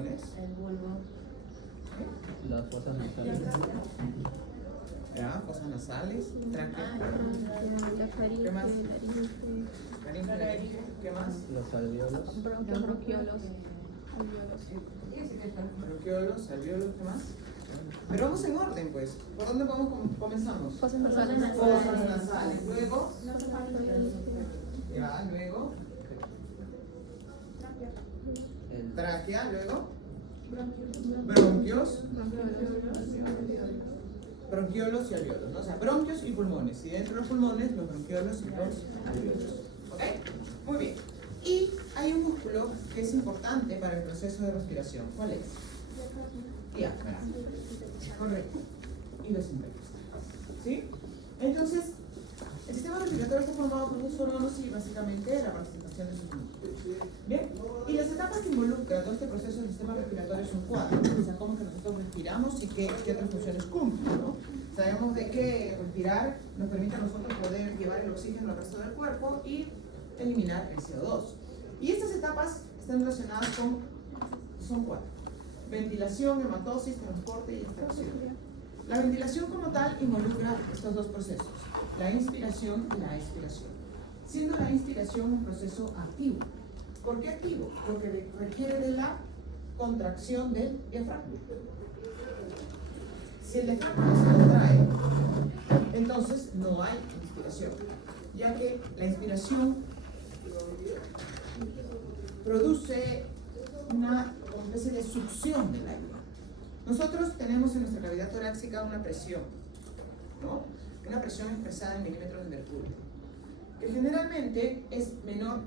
pulmones? El bulbo. Las fosas nasales. Ya, fosas nasales, tráquea. La faringe, ¿Qué más? laringe, Laringe, ¿qué más? Los alveolos. los bronquiolos, Bronquiolos, alveolos, ¿qué más? Pero vamos en orden, pues. ¿Por dónde comenzamos? fosas nasales, Fosas nasales. Luego, ya, luego, El tráquea, luego, bronquios, bronquiolos y alveolos, ¿no? O sea, bronquios y pulmones. Y dentro de los pulmones, los bronquiolos y los alveolos. ¿Ok? Muy bien. Y hay un músculo que es importante para el proceso de respiración. ¿Cuál es? Diafragma. Correcto. Y los intercostales. ¿Sí? Entonces, el sistema respiratorio está formado por dos órganos y básicamente la participación de sus músculos. ¿Bien? Y las etapas que involucran todo este proceso del sistema respiratorio son 4. O sea, cómo que nosotros respiramos y qué otras funciones cumplen, ¿no? Sabemos de que respirar nos permite a nosotros poder llevar el oxígeno al resto del cuerpo y eliminar el CO2. Y estas etapas están relacionadas son 4. Ventilación, hematosis, transporte y extracción. La ventilación como tal involucra estos dos procesos, la inspiración y la expiración. Siendo la inspiración un proceso activo. ¿Por qué activo? Porque requiere de la contracción del diafragma. Si el diafragma no se contrae, entonces no hay inspiración, ya que la inspiración produce una especie de succión del aire. Nosotros tenemos en nuestra cavidad torácica una presión, ¿no? Una presión expresada en milímetros de mercurio, que generalmente es menor,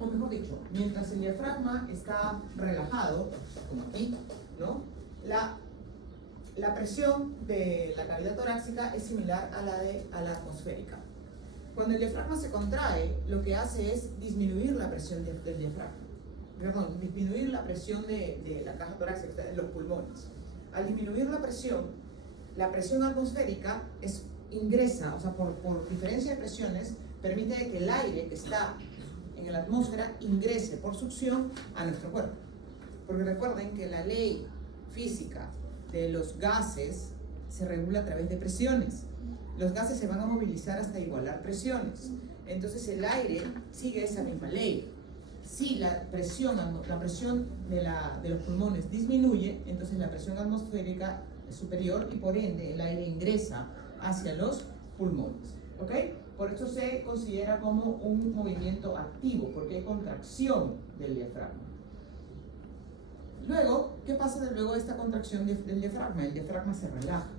o mejor dicho, mientras el diafragma está relajado, como aquí, ¿no? La presión de la cavidad torácica es similar a la atmosférica. Cuando el diafragma se contrae, lo que hace es disminuir la presión del diafragma. Perdón, disminuir la presión de la caja torácica, de los pulmones. Al disminuir la presión atmosférica ingresa, o sea, por diferencia de presiones, permite que el aire que está en la atmósfera ingrese por succión a nuestro cuerpo. Porque recuerden que la ley física de los gases se regula a través de presiones. Los gases se van a movilizar hasta igualar presiones. Entonces el aire sigue esa misma ley. Si la presión de los pulmones disminuye, entonces la presión atmosférica es superior y por ende el aire ingresa hacia los pulmones. ¿Ok? Por eso se considera como un movimiento activo, porque hay contracción del diafragma. Luego, ¿qué pasa luego de esta contracción del diafragma? El diafragma se relaja.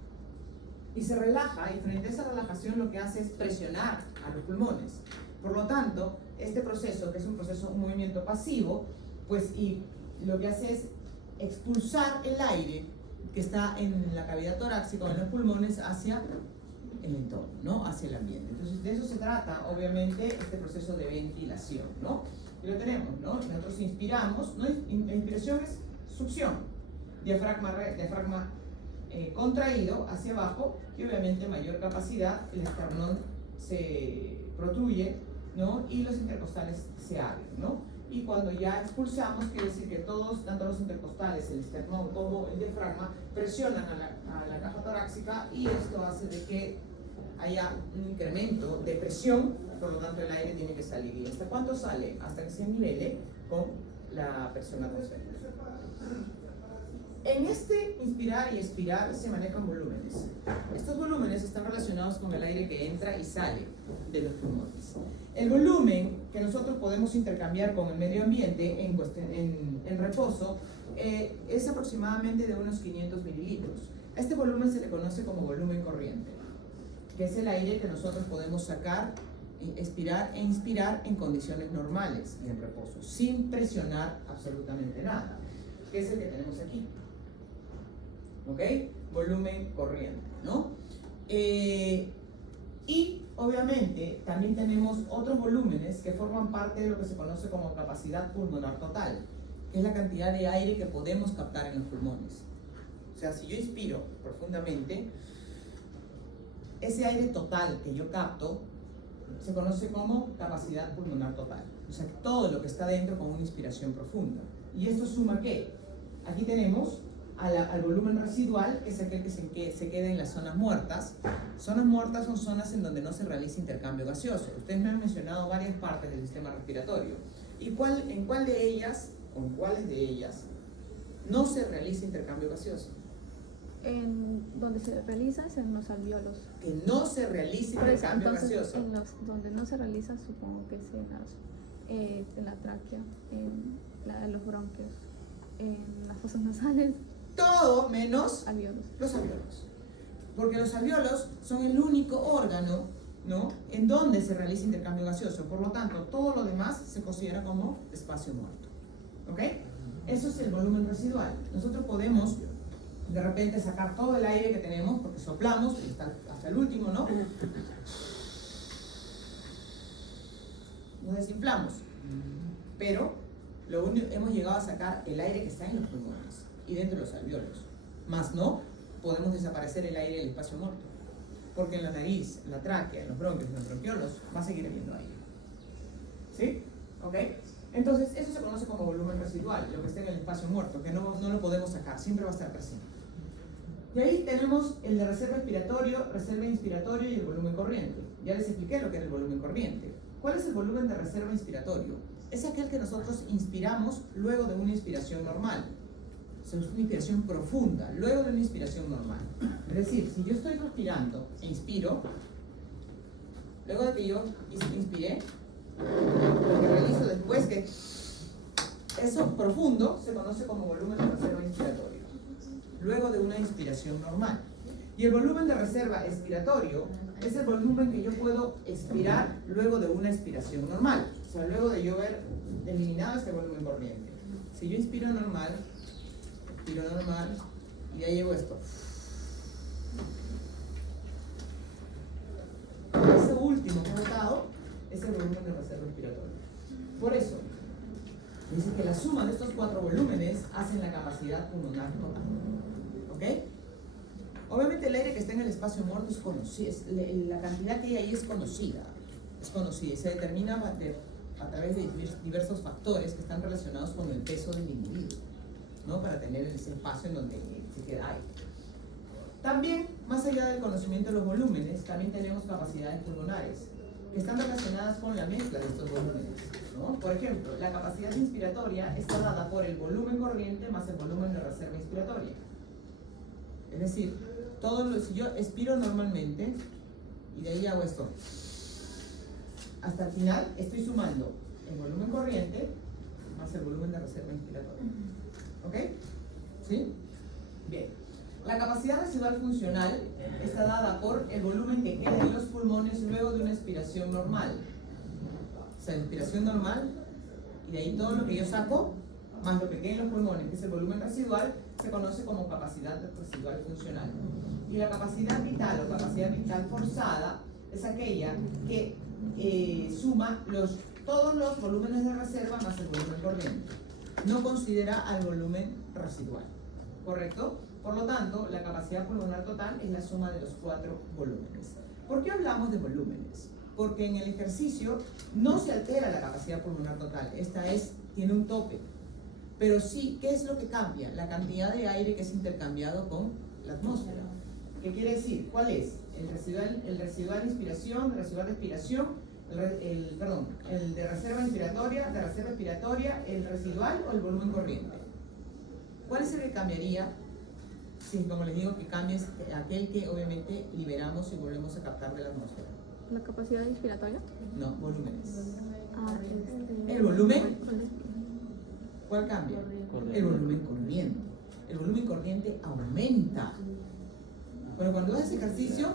Y se relaja, y frente a esa relajación lo que hace es presionar a los pulmones. Por lo tanto, este proceso, que es un movimiento pasivo, pues y lo que hace es expulsar el aire que está en la cavidad torácica o en los pulmones hacia el entorno, ¿no? Hacia el ambiente. Entonces, de eso se trata, obviamente, este proceso de ventilación, ¿no? Y lo tenemos, ¿no? Nosotros inspiramos, ¿no? La inspiración es succión, diafragma contraído hacia abajo, y obviamente mayor capacidad, el esternón se protruye, ¿no? Y los intercostales se abren, ¿no? Y cuando ya expulsamos, quiere decir que todos, tanto los intercostales, el esternón como el diafragma, presionan a la caja torácica, y esto hace de que haya un incremento de presión, por lo tanto el aire tiene que salir. ¿Y hasta cuánto sale? Hasta que se nivele con la presión atmosférica. En este inspirar y expirar se manejan volúmenes. Estos volúmenes están relacionados con el aire que entra y sale de los pulmones. El volumen que nosotros podemos intercambiar con el medio ambiente en reposo es aproximadamente de unos 500 mililitros. A este volumen se le conoce como volumen corriente, que es el aire que nosotros podemos sacar, expirar e inspirar en condiciones normales y en reposo, sin presionar absolutamente nada, que es el que tenemos aquí. ¿Ok? Volumen corriente, ¿no? Y obviamente también tenemos otros volúmenes que forman parte de lo que se conoce como capacidad pulmonar total, que es la cantidad de aire que podemos captar en los pulmones. O sea, si yo inspiro profundamente, ese aire total que yo capto se conoce como capacidad pulmonar total. O sea, todo lo que está dentro con una inspiración profunda. ¿Y esto suma qué? aquí tenemos al volumen residual, que es aquel que se queda en las zonas muertas. Zonas muertas son zonas en donde no se realiza intercambio gaseoso. Ustedes me han mencionado varias partes del sistema respiratorio. ¿Y en cuál de ellas, o en cuáles de ellas, no se realiza intercambio gaseoso? En donde se realiza es en los alvéolos. Que no se realiza Por eso, intercambio entonces, gaseoso. en los donde no se realiza, supongo que es en la tráquea, en los bronquios, en las fosas nasales, Todo menos alvéolos. los alvéolos. Porque los alvéolos son el único órgano, ¿no?, en donde se realiza intercambio gaseoso. Por lo tanto, todo lo demás se considera como espacio muerto. ¿Ok? Eso es el volumen residual. Nosotros podemos de repente sacar todo el aire que tenemos, porque soplamos y hasta el último, ¿no? Nos desinflamos. Pero hemos llegado a sacar el aire que está en los pulmones y dentro de los alvéolos. Más no podemos desaparecer el aire del espacio muerto, porque en la nariz, en la tráquea, en los bronquios, en los bronquiolos va a seguir habiendo aire. ¿Sí? ¿Ok? Entonces, eso se conoce como volumen residual, lo que está en el espacio muerto, que no lo podemos sacar, siempre va a estar presente. Y ahí tenemos el de reserva inspiratorio y el volumen corriente. Ya les expliqué lo que era el volumen corriente. ¿Cuál es el volumen de reserva inspiratorio? Es aquel que nosotros inspiramos luego de una inspiración normal. Es una inspiración profunda, luego de una inspiración normal. Es decir, si yo estoy respirando e inspiro, luego de que yo inspiré, lo que realizo después, que eso profundo se conoce como volumen de reserva inspiratorio, luego de una inspiración normal. Y el volumen de reserva expiratorio es el volumen que yo puedo expirar luego de una expiración normal. O sea, luego de yo haber eliminado este volumen corriente. Si yo inspiro normal, y ya llevo esto. Ese último que he botado es el volumen de reserva respiratoria. Por eso, dice que la suma de estos 4 volúmenes hacen la capacidad pulmonar total. ¿Ok? Obviamente el aire que está en el espacio muerto es conocido, la cantidad que hay ahí es conocida y se determina a través de diversos factores que están relacionados con el peso del individuo, ¿no?, para tener ese espacio en donde se queda aire. También, más allá del conocimiento de los volúmenes, también tenemos capacidades pulmonares que están relacionadas con la mezcla de estos volúmenes, ¿no? Por ejemplo, la capacidad inspiratoria está dada por el volumen corriente más el volumen de reserva inspiratoria. Es decir, si yo expiro normalmente y de ahí hago esto, hasta el final estoy sumando el volumen corriente más el volumen de reserva inspiratoria. ¿Ok? ¿Sí? Bien. La capacidad residual funcional está dada por el volumen que queda en los pulmones luego de una expiración normal. O sea, inspiración normal, y de ahí todo lo que yo saco, más lo que queda en los pulmones, que es el volumen residual, se conoce como capacidad residual funcional. Y la capacidad vital o capacidad vital forzada es aquella que suma todos los volúmenes de reserva más el volumen corriente. No considera al volumen residual, ¿correcto? Por lo tanto, la capacidad pulmonar total es la suma de los 4 volúmenes. ¿Por qué hablamos de volúmenes? Porque en el ejercicio no se altera la capacidad pulmonar total, tiene un tope. Pero sí, ¿qué es lo que cambia? La cantidad de aire que es intercambiado con la atmósfera. ¿Qué quiere decir? ¿Cuál es? El residual inspiración, el residual de expiración, el de reserva inspiratoria, de reserva expiratoria, el residual o el volumen corriente. ¿Cuál es el que cambiaría? Sí, como les digo, que cambia es aquel que obviamente liberamos y volvemos a captar de la atmósfera. ¿La capacidad inspiratoria? No, volúmenes. ¿El volumen? ¿Cuál cambia? El volumen corriente. El volumen corriente aumenta. Pero cuando haces ejercicio,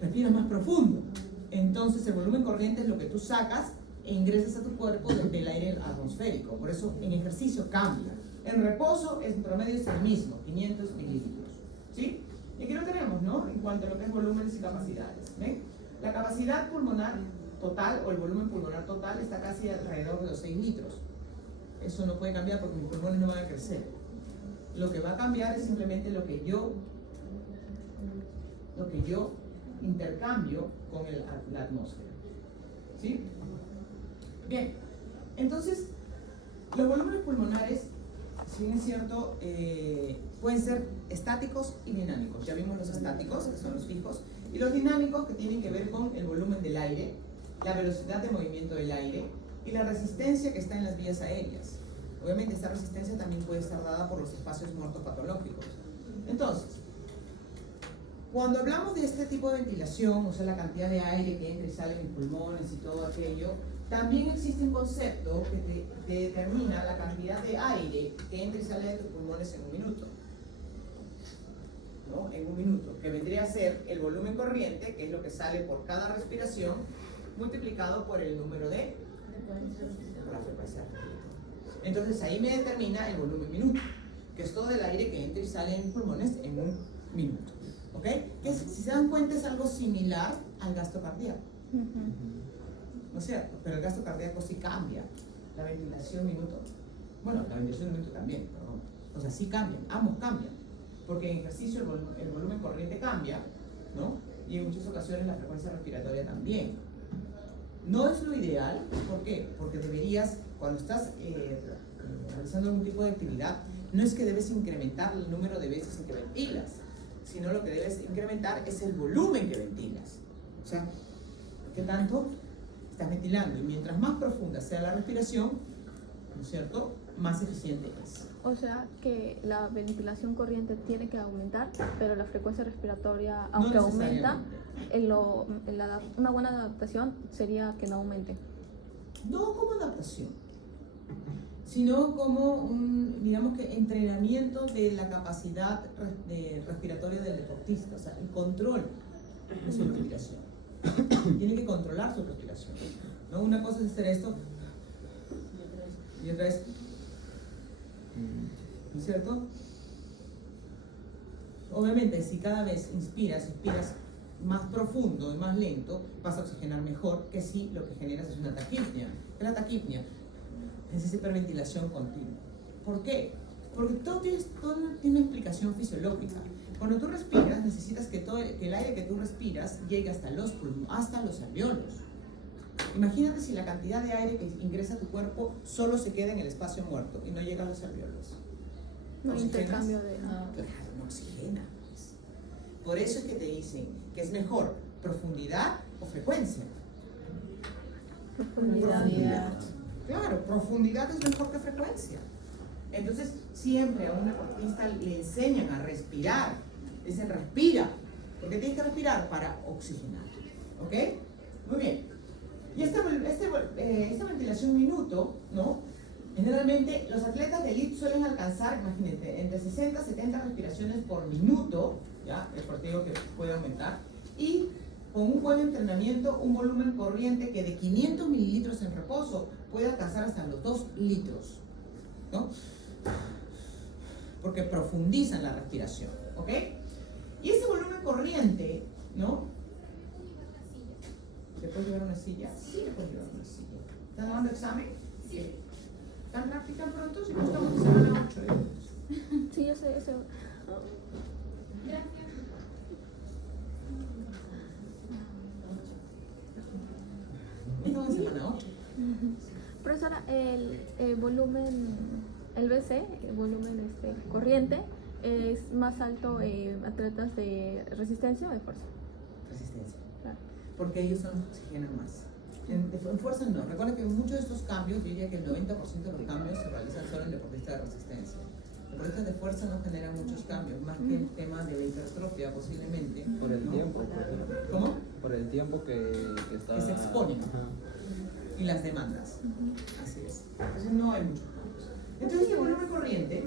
respiras más profundo. Entonces el volumen corriente es lo que tú sacas e ingresas a tu cuerpo del aire atmosférico. Por eso en ejercicio cambia. En reposo, en promedio es el mismo, 500 mililitros. ¿Sí? Y aquí lo tenemos, ¿no? En cuanto a lo que es volúmenes y capacidades. ¿Ven? La capacidad pulmonar total o el volumen pulmonar total está casi alrededor de los 6 litros. Eso no puede cambiar porque mis pulmones no van a crecer. Lo que va a cambiar es simplemente lo que yo intercambio con la atmósfera. ¿Sí? Bien, entonces los volúmenes pulmonares si bien es cierto, pueden ser estáticos y dinámicos. Ya vimos los estáticos, que son los fijos, y los dinámicos, que tienen que ver con el volumen del aire, la velocidad de movimiento del aire y la resistencia que está en las vías aéreas. Obviamente esta resistencia también puede estar dada por los espacios muertos patológicos. Entonces, cuando hablamos de este tipo de ventilación, o sea, la cantidad de aire que entra y sale en mis pulmones y todo aquello, también existe un concepto que te determina la cantidad de aire que entra y sale de tus pulmones en un minuto. ¿No? En un minuto, que vendría a ser el volumen corriente, que es lo que sale por cada respiración, multiplicado por el número de por la frecuencia. Entonces ahí me determina el volumen minuto, que es todo el aire que entra y sale en mis pulmones en un minuto. ¿Ok? Que si se dan cuenta es algo similar al gasto cardíaco. ¿No es cierto? Pero el gasto cardíaco sí cambia. La ventilación minuto. Bueno, la ventilación minuto también, perdón. O sea, sí cambian, ambos cambian. Porque en ejercicio el volumen corriente cambia, ¿no? Y en muchas ocasiones la frecuencia respiratoria también. No es lo ideal, ¿por qué? Porque deberías, cuando estás realizando algún tipo de actividad, no es que debes incrementar el número de veces en que ventilas, sino lo que debes incrementar es el volumen que ventilas. O sea, ¿qué tanto estás ventilando? Y mientras más profunda sea la respiración, ¿no es cierto?, más eficiente es. O sea que la ventilación corriente tiene que aumentar, pero la frecuencia respiratoria, aunque No aumenta, necesariamente. una buena adaptación sería que no aumente. No como adaptación, sino como un, digamos que, entrenamiento de la capacidad respiratoria del deportista, o sea, el control de su respiración. Tiene que controlar su respiración, ¿no? Una cosa es hacer esto y otra es, ¿no es cierto? Obviamente, si cada vez inspiras más profundo y más lento, vas a oxigenar mejor que si lo que generas es una taquipnea. ¿Qué es la taquipnea? Es esa hiperventilación continua. ¿Por qué? Porque todo tiene una explicación fisiológica. Cuando tú respiras, necesitas que el aire que tú respiras llegue hasta los alvéolos. Imagínate si la cantidad de aire que ingresa a tu cuerpo solo se queda en el espacio muerto y no llega a los alvéolos. No hay intercambio de... Claro, no oxigena. Pues. Por eso es que te dicen que es mejor profundidad o frecuencia. Profundidad. Claro, profundidad es mejor que frecuencia. Entonces, siempre a un deportista le enseñan a respirar. Dicen, respira. Porque tienes que respirar para oxigenar. ¿Ok? Muy bien. Y esta ventilación minuto, ¿no? Generalmente los atletas de elite suelen alcanzar, imagínate, entre 60 a 70 respiraciones por minuto, ¿ya? El partido que puede aumentar. Y con un buen entrenamiento, un volumen corriente que de 500 mililitros en reposo puede alcanzar hasta los 2 litros, ¿no? Porque profundizan la respiración, ¿ok? Y ese volumen corriente, ¿no? ¿Le puedes llevar una silla? Sí, le puedes llevar una silla. ¿Estás dando examen? Sí. ¿Tan rápido, tan pronto? Si no estamos en semana 8, Sí, yo sé, eso. Estamos en semana 8. Profesora, el volumen, el BC, el volumen corriente, es más alto en atletas de resistencia o de fuerza. Resistencia. Claro. Porque ellos son los que oxigenan más. En fuerza no. Recuerda que muchos de estos cambios, yo diría que el 90% de los cambios se realizan solo en deportistas de resistencia. Deportistas de fuerza no generan muchos cambios, más que el tema de la hipertrofia posiblemente. Por el ¿no? tiempo. ¿Cómo? Por el tiempo que está... Que se exponen. Ajá. Y las demandas. Así es. Entonces no hay muchos cambios. Entonces el volumen corriente,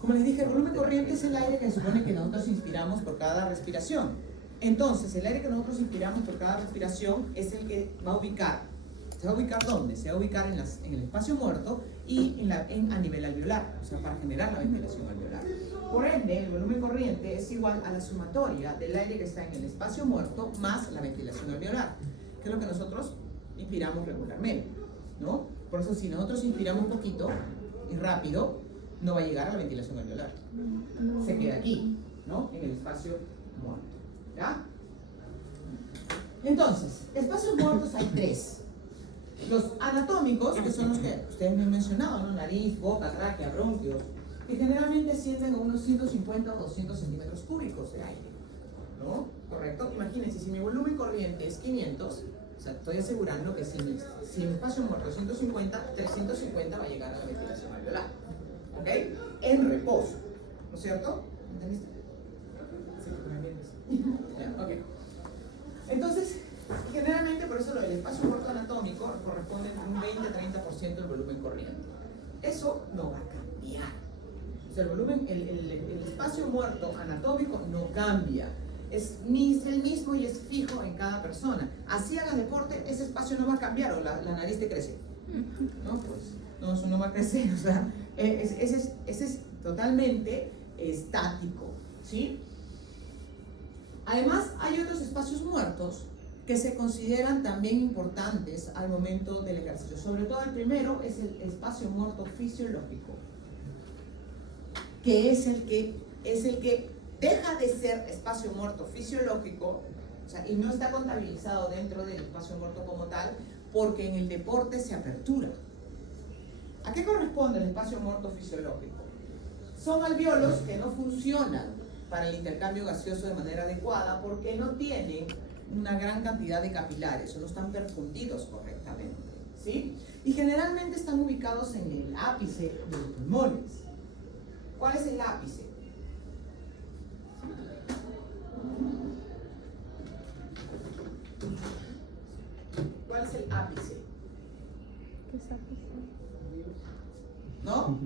como les dije, el volumen corriente es el aire que se supone que nosotros inspiramos por cada respiración. Entonces, el aire que nosotros inspiramos por cada respiración es el que va a ubicar. ¿Se va a ubicar dónde? Se va a ubicar en el espacio muerto y a nivel alveolar, o sea, para generar la ventilación alveolar. Por ende, el volumen corriente es igual a la sumatoria del aire que está en el espacio muerto más la ventilación alveolar, que es lo que nosotros inspiramos regularmente, ¿no? Por eso, si nosotros inspiramos poquito y rápido, no va a llegar a la ventilación alveolar. Se queda aquí, ¿no? En el espacio muerto. ¿Ya? Entonces, espacios muertos hay 3. Los anatómicos, que son los que ustedes me han mencionado, ¿no? Nariz, boca, tráquea, bronquios, que generalmente ascienden a unos 150 o 200 centímetros cúbicos de aire, ¿no? ¿Correcto? Imagínense, si mi volumen corriente es 500, o sea, estoy asegurando que si mi espacio muerto es 150, 350 va a llegar a la ventilación alveolar, ¿ok? En reposo, ¿no es cierto? ¿Entendiste? Sí, ya, ok. Entonces, generalmente por eso el espacio muerto anatómico corresponde a un 20-30% del volumen corriente. Eso no va a cambiar. O sea, el volumen, el espacio muerto anatómico no cambia. Es el mismo y es fijo en cada persona. Así hagas deporte, ese espacio no va a cambiar o la nariz te crece. No, pues, no, eso no va a crecer. O sea, ese es totalmente estático, ¿sí? Además, hay otros espacios muertos que se consideran también importantes al momento del ejercicio. Sobre todo el primero es el espacio muerto fisiológico, que es el que deja de ser espacio muerto fisiológico, o sea, y no está contabilizado dentro del espacio muerto como tal, porque en el deporte se apertura. ¿A qué corresponde el espacio muerto fisiológico? Son alvéolos que no funcionan para el intercambio gaseoso de manera adecuada porque no tienen una gran cantidad de capilares o no están perfundidos correctamente, ¿sí? Y generalmente están ubicados en el ápice de los pulmones. ¿Cuál es el ápice? ¿Cuál es el ápice? ¿Qué es ápice? ¿No?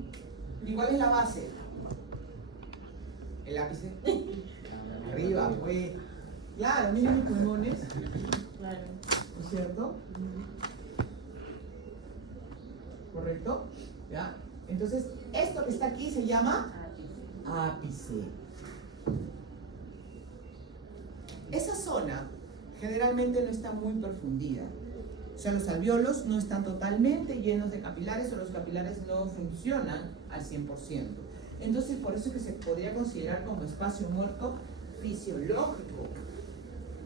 ¿Y cuál es la base? El ápice. Arriba, pues. Claro, miren mis pulmones. Claro. ¿No es cierto? ¿Correcto? ¿Ya? Entonces, esto que está aquí se llama ápice. Esa zona generalmente no está muy profundida. O sea, los alvéolos no están totalmente llenos de capilares o los capilares no funcionan al 100%. Entonces, por eso es que se podría considerar como espacio muerto fisiológico,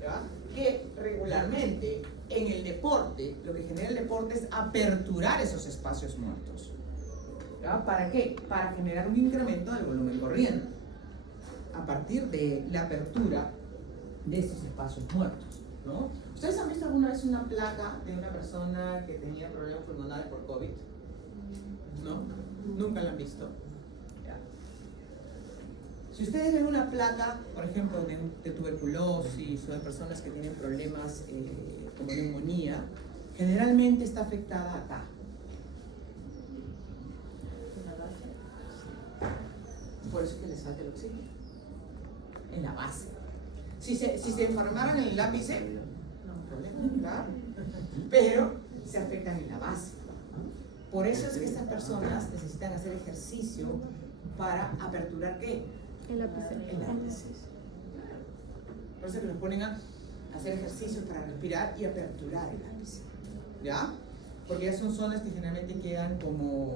¿ya? Que regularmente en el deporte, lo que genera el deporte es aperturar esos espacios muertos. ¿Ya? ¿Para qué? Para generar un incremento del volumen corriente a partir de la apertura de esos espacios muertos, ¿no? ¿Ustedes han visto alguna vez una placa de una persona que tenía problemas pulmonares por COVID? ¿No? ¿Nunca la han visto? Ya. Si ustedes ven una placa, por ejemplo, de tuberculosis o de personas que tienen problemas como neumonía, generalmente está afectada acá. Por eso es que les falta el oxígeno. En la base. Si se enfermaran en el ápice, no problema, ¿verdad? Pero se afectan en la base. Por eso es que estas personas necesitan hacer ejercicio para aperturar ¿qué? El ápice. El ápice. Por eso que los ponen a hacer ejercicios para respirar y aperturar el ápice. ¿Ya? Porque ya son zonas que generalmente quedan como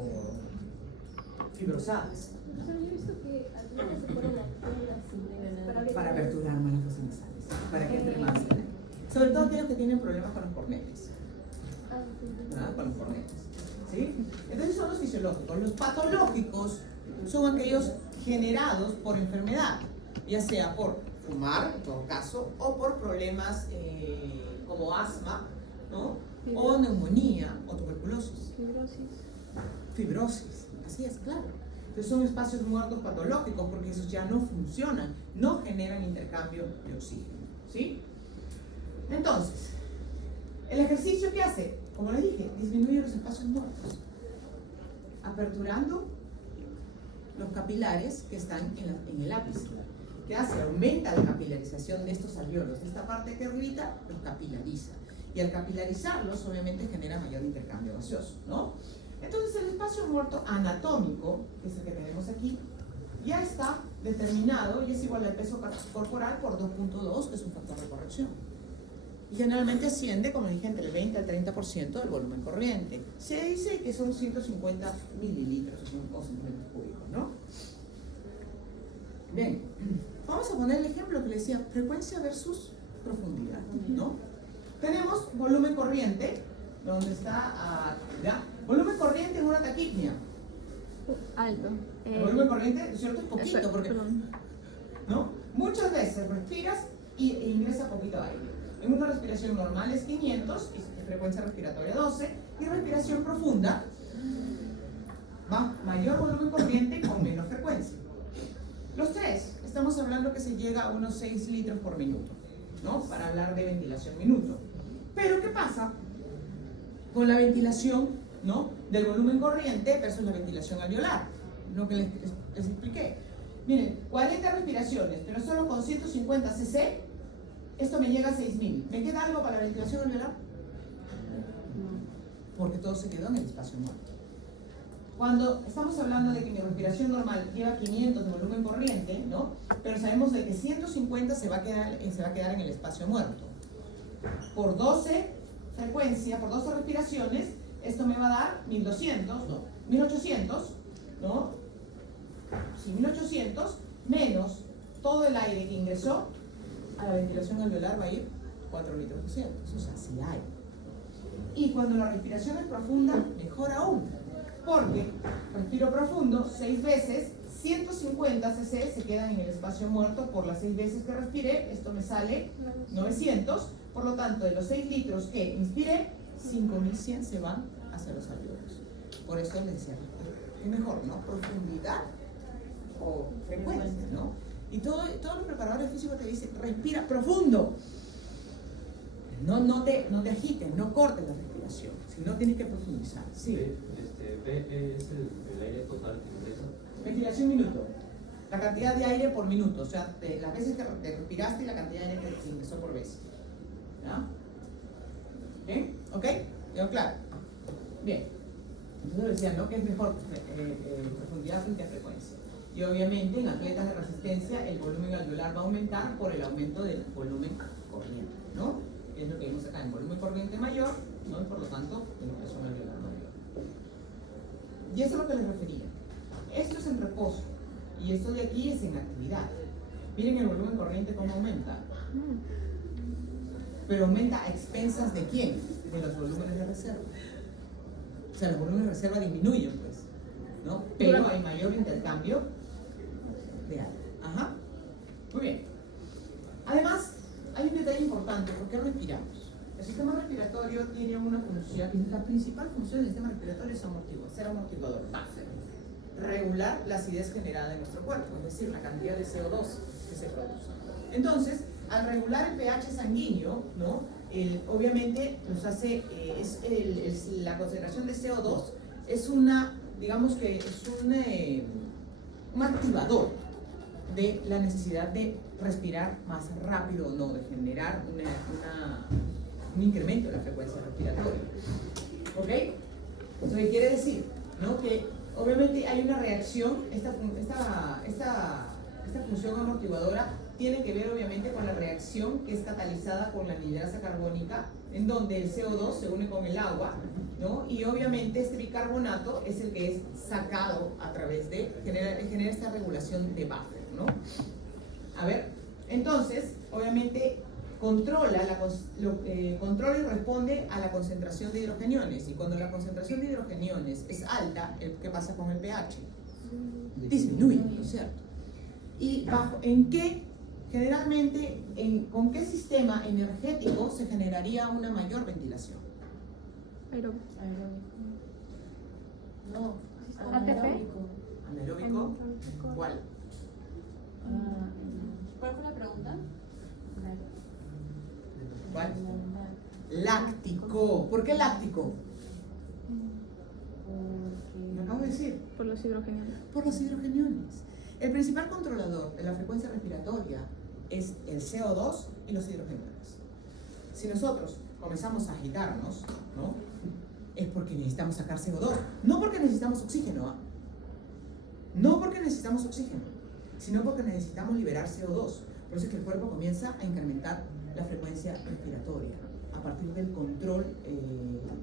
fibrosadas. Pero yo he visto que algunas se ponen así Para aperturar más las fosas nasales, para que entre más aire. Sobre todo aquellos que tienen problemas con los cornetes. ¿Verdad? Con los cornetes. ¿Sí? Entonces son los fisiológicos. Los patológicos son aquellos generados por enfermedad, ya sea por fumar, en todo caso, o por problemas como asma, ¿no? O neumonía o tuberculosis. Fibrosis, así es, claro. Entonces son espacios muertos patológicos porque esos ya no funcionan, no generan intercambio de oxígeno, ¿sí? Entonces, el ejercicio ¿qué hace? Como les dije, disminuye los espacios muertos, aperturando los capilares que están en el ápice. ¿Qué hace? Aumenta la capilarización de estos alvéolos. Esta parte que arriba los capilariza. Y al capilarizarlos, obviamente genera mayor intercambio gaseoso, ¿no? Entonces el espacio muerto anatómico, que es el que tenemos aquí, ya está determinado y es igual al peso corporal por 2.2, que es un factor de corrección. Y generalmente asciende, como dije, entre el 20 al 30% del volumen corriente. Se dice que son 150 mililitros o centímetros cúbicos, ¿no? Bien, vamos a poner el ejemplo que le decía, frecuencia versus profundidad, ¿no? Tenemos volumen corriente ¿Dónde está? ¿Ya? Volumen corriente en una taquipnia. Alto. El volumen corriente, ¿cierto? Es poquito, Eso, porque perdón. ¿no? Muchas veces respiras e ingresa poquito aire. En una respiración normal es 500, y frecuencia respiratoria 12, y respiración profunda va mayor volumen corriente con menos frecuencia. Los tres, estamos hablando que se llega a unos 6 litros por minuto, ¿no? Para hablar de ventilación minuto. Pero ¿qué pasa con la ventilación, ¿no? Del volumen corriente versus la ventilación alveolar? Lo que les expliqué. Miren, 40 respiraciones, pero solo con 150 cc, esto me llega a 6000. ¿Me queda algo para la ventilación alveolar? Porque todo se quedó en el espacio muerto. Cuando estamos hablando de que mi respiración normal lleva 500 de volumen corriente, ¿no? Pero sabemos de que 150 se va a quedar en el espacio muerto. Por 12 frecuencias, por 12 respiraciones, esto me va a dar 1200, ¿no? 1800, ¿no? Sí, 1800 menos todo el aire que ingresó a la ventilación alveolar va a ir 4 litros 200, o sea, sí hay. Y cuando la respiración es profunda, mejor aún, porque respiro profundo 6 veces, 150 cc se quedan en el espacio muerto por las 6 veces que respiré, esto me sale 900, por lo tanto de los 6 litros que inspiré, 5100 se van hacia los alveolos. Por eso les decía, es mejor, ¿no? Profundidad o frecuencia, ¿no? Y todos los preparadores físicos te dicen, respira profundo. No te agites, no cortes la respiración, sino tienes que profundizar. Sí. P es el aire total que ingresa. Ventilación minuto. La cantidad de aire por minuto, o sea, las veces que te respiraste y la cantidad de aire que se ingresó por vez. ¿Ya? ¿Bien? ¿Ok? ¿Quedó claro? Bien. Entonces decían, ¿no? Que es mejor profundidad frente a frecuencia. Y obviamente en atletas de resistencia el volumen alveolar va a aumentar por el aumento del volumen corriente, ¿no? Que es lo que vimos acá, en volumen corriente mayor, ¿no? Y por lo tanto, ventilación alveolar mayor. Y eso es lo que les refería. Esto es en reposo y esto de aquí es en actividad. Miren el volumen corriente cómo aumenta. Pero aumenta a expensas ¿de quién? De los volúmenes de reserva. O sea, los volúmenes de reserva disminuyen, pues, ¿no? Pero hay mayor intercambio de aire. Ajá. Muy bien. Además, hay un detalle importante. ¿Por qué respiramos? El sistema respiratorio tiene una función, y la principal función del sistema respiratorio es ser amortiguador, buffer, regular la acidez generada en nuestro cuerpo, es decir, la cantidad de CO2 que se produce. Entonces, al regular el pH sanguíneo, ¿no? Obviamente nos hace, la concentración de CO2 es una, digamos que es un activador de la necesidad de respirar más rápido o no, de generar un incremento en la frecuencia respiratoria. ¿Ok? Entonces quiere decir, ¿no? Que obviamente hay una reacción, esta función amortiguadora tiene que ver obviamente con la reacción que es catalizada con la anhidrasa carbónica, en donde el CO2 se une con el agua, ¿no? Y obviamente este bicarbonato es el que es sacado a través de, genera esta regulación de buffer, ¿no? A ver, entonces, obviamente controla y responde a la concentración de hidrogeniones, y cuando la concentración de hidrogeniones es alta, ¿qué pasa con el pH? Disminuye, ¿no es cierto? ¿Y en qué? Generalmente, ¿con qué sistema energético se generaría una mayor ventilación? Aeróbico. No, anaeróbico. ¿Anaeróbico? ¿Cuál? ¿Cuál fue la pregunta? ¿Cuál? Láctico. ¿Por qué láctico? Me acabo de decir. Por los hidrogeniones. Por los hidrogeniones. El principal controlador de la frecuencia respiratoria es el CO2 y los hidrogeniones. Si nosotros comenzamos a agitarnos, ¿no? Es porque necesitamos sacar CO2, no porque necesitamos oxígeno, ¿eh? No porque necesitamos oxígeno, sino porque necesitamos liberar CO2. Por eso es que el cuerpo comienza a incrementar la frecuencia respiratoria a partir del control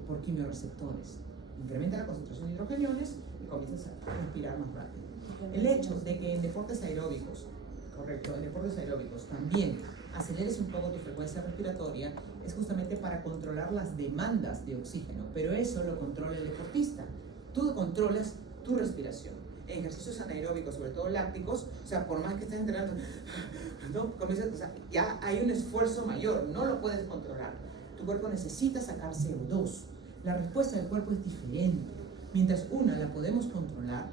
por quimiorreceptores. Incrementa la concentración de hidrogeniones y comienzas a respirar más rápido. El hecho de que en deportes aeróbicos, correcto, en deportes aeróbicos también aceleres un poco tu frecuencia respiratoria, es justamente para controlar las demandas de oxígeno, pero eso lo controla el deportista. Tú controlas tu respiración. En ejercicios anaeróbicos, sobre todo lácticos, o sea, por más que estés entrenando, ¿no? O sea, ya hay un esfuerzo mayor, no lo puedes controlar. Tu cuerpo necesita sacar CO2. La respuesta del cuerpo es diferente. Mientras una la podemos controlar,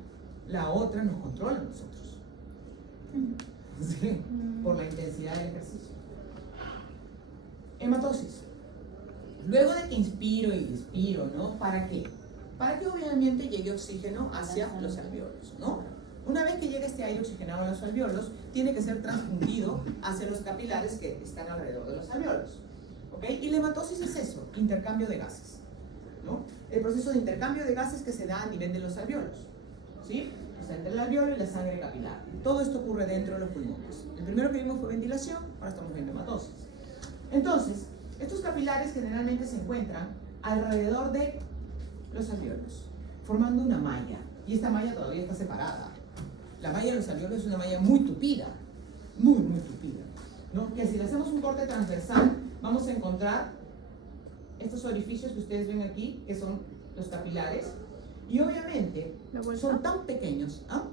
la otra nos controla a nosotros. ¿Sí? Por la intensidad del ejercicio. Hematosis. Luego de que inspiro y expiro, ¿no? ¿Para qué? Para que obviamente llegue oxígeno hacia los alvéolos, ¿no? Una vez que llegue este aire oxigenado a los alvéolos, tiene que ser transfundido hacia los capilares que están alrededor de los alvéolos. ¿Ok? Y la hematosis es eso, intercambio de gases, ¿no? El proceso de intercambio de gases que se da a nivel de los alvéolos, ¿sí? O sea, entre el alvéolo y la sangre capilar. Todo esto ocurre dentro de los pulmones. El primero que vimos fue ventilación, ahora estamos viendo hematosis. Entonces, estos capilares generalmente se encuentran alrededor de los alvéolos, formando una malla. Y esta malla todavía está separada. La malla de los alvéolos es una malla muy tupida, muy tupida, ¿no? Que si le hacemos un corte transversal, vamos a encontrar estos orificios que ustedes ven aquí, que son los capilares. Y obviamente son tan pequeños. ¿Ah?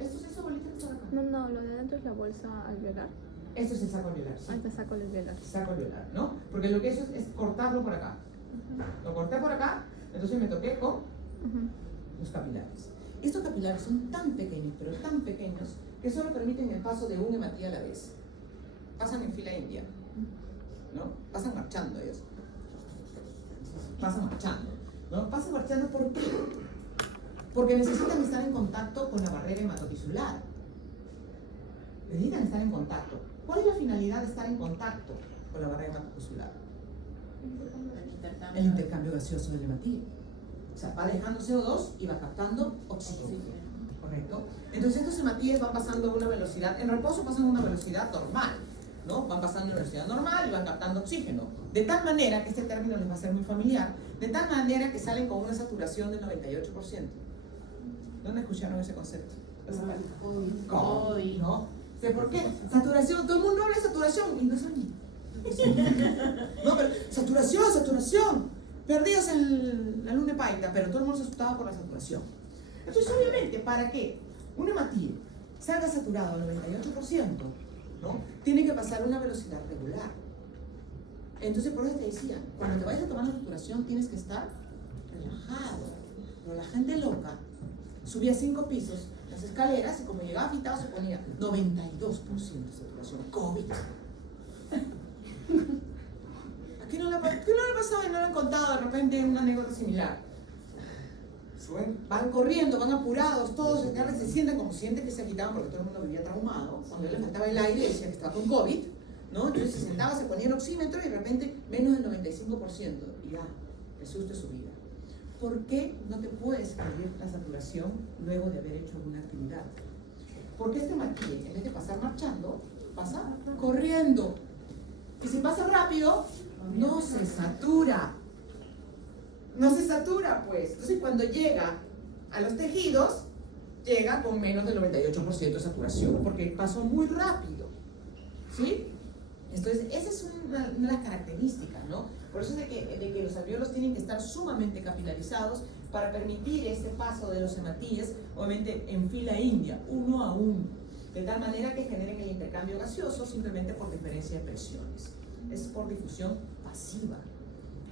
¿Esto es esa bolita que está acá? No, lo de adentro es la bolsa alveolar. Esto es el saco alveolar, sí. Ah, este saco alveolar. Saco alveolar, ¿no? Porque lo que eso es cortarlo por acá. Lo corté por acá, entonces me toqué con los capilares. Estos capilares son tan pequeños, pero tan pequeños, que solo permiten el paso de un hematí a la vez. Pasan en fila india, ¿no? Pasan marchando ellos. Pasan marchando, ¿no? Pasan marchando, ¿por qué? Porque necesitan estar en contacto con la barrera hematotisular. Necesitan estar en contacto. ¿Cuál es la finalidad de estar en contacto con la barrera hematotisular? El intercambio gaseoso del hematíe. O sea, va dejando CO2 y va captando oxígeno. ¿Correcto? Entonces estos hematíes van pasando a una velocidad, en reposo pasan a una velocidad normal, ¿no? Van pasando a una velocidad normal y van captando oxígeno. De tal manera que este término les va a ser muy familiar, de tal manera que salen con una saturación del 98%. ¿Dónde escucharon ese concepto? COVID, ¿no? ¿Por qué? Saturación, todo el mundo habla de saturación y no saben. No, pero saturación. Perdidos en la luna paita, pero todo el mundo se asustaba por la saturación. Entonces, obviamente, para que un hematíe salga saturado al 98%, ¿no? Tiene que pasar a una velocidad regular. Entonces, por eso te decía, cuando te vayas a tomar la saturación, tienes que estar relajado. Pero la gente loca subía 5 pisos, las escaleras, y como llegaba afitado, se ponía 92% de saturación. COVID. ¿Qué no le ha pasado y no le han contado de repente una anécdota similar? Van corriendo, van apurados, todos se sienten como sienten que se agitaban porque todo el mundo vivía traumado. Cuando a él le faltaba el aire, decía que estaba con COVID, ¿no? Entonces se sentaba, se ponía el oxímetro y de repente menos del 95%. Y ya, el susto de su vida. ¿Por qué no te puedes medir la saturación luego de haber hecho alguna actividad? Porque este hematíe, en vez de pasar marchando, pasa corriendo. Y si pasa rápido, no se satura. No se satura, pues. Entonces, cuando llega a los tejidos, llega con menos del 98% de saturación, porque pasó muy rápido. ¿Sí? Entonces, esa es una de las características, ¿no? Por eso es de que los alvéolos tienen que estar sumamente capilarizados para permitir este paso de los hematíes, obviamente en fila india, uno a uno, de tal manera que generen el intercambio gaseoso simplemente por diferencia de presiones. Es por difusión pasiva.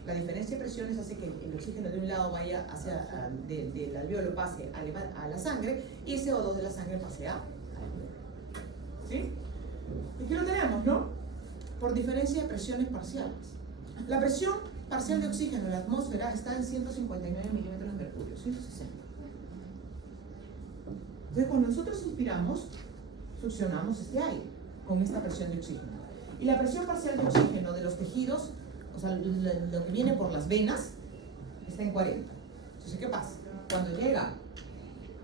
La diferencia de presiones hace que el oxígeno de un lado vaya hacia, del alvéolo pase a la sangre y el CO2 de la sangre pase a alvéolo. ¿Sí? Y aquí lo tenemos, ¿no? Por diferencia de presiones parciales. La presión parcial de oxígeno en la atmósfera está en 159 milímetros de mercurio, 160. Entonces, cuando nosotros inspiramos, succionamos este aire con esta presión de oxígeno. Y la presión parcial de oxígeno de los tejidos, o sea, lo que viene por las venas, está en 40. Entonces, ¿qué pasa? Cuando llega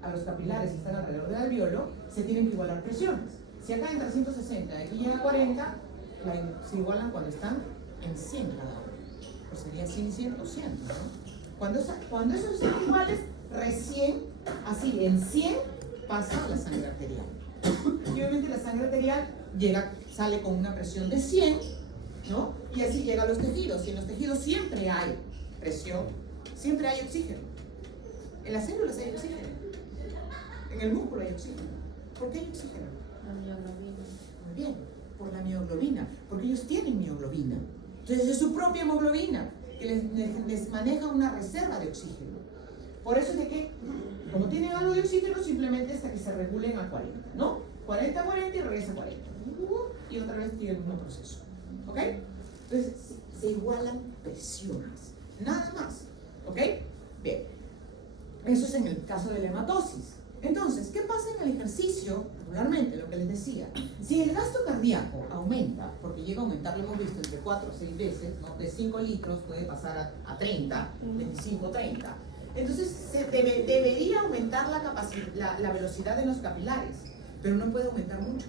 a los capilares que están alrededor del alvéolo, se tienen que igualar presiones. Si acá entra 160 y aquí llega a 40, se igualan cuando están en 100 cada uno. Pues sería 100 y 100, 200, ¿no? Cuando esos están iguales, recién, así, en 100, pasa a la sangre arterial. Y obviamente la sangre arterial sale con una presión de 100, ¿no? Y así llega a los tejidos. Y en los tejidos siempre hay presión, siempre hay oxígeno. En las células hay oxígeno. En el músculo hay oxígeno. ¿Por qué hay oxígeno? La mioglobina. Muy bien, por la mioglobina, porque ellos tienen mioglobina. Entonces es su propia hemoglobina que les maneja una reserva de oxígeno. Por eso es de que, como tienen algo de oxígeno, simplemente hasta que se regulen a 40, ¿no? 40, 40 y regresa a 40. Y otra vez tiene el mismo proceso. ¿Ok? Entonces se igualan presiones, nada más. ¿Ok? Bien. Eso es en el caso de la hematosis. Entonces, ¿qué pasa en el ejercicio? Regularmente, lo que les decía, si el gasto cardíaco aumenta, porque llega a aumentar, lo hemos visto, entre 4 o 6 veces, ¿no? De 5 litros puede pasar a 30, 25, 30. Entonces, debería aumentar la velocidad de los capilares, pero no puede aumentar mucho,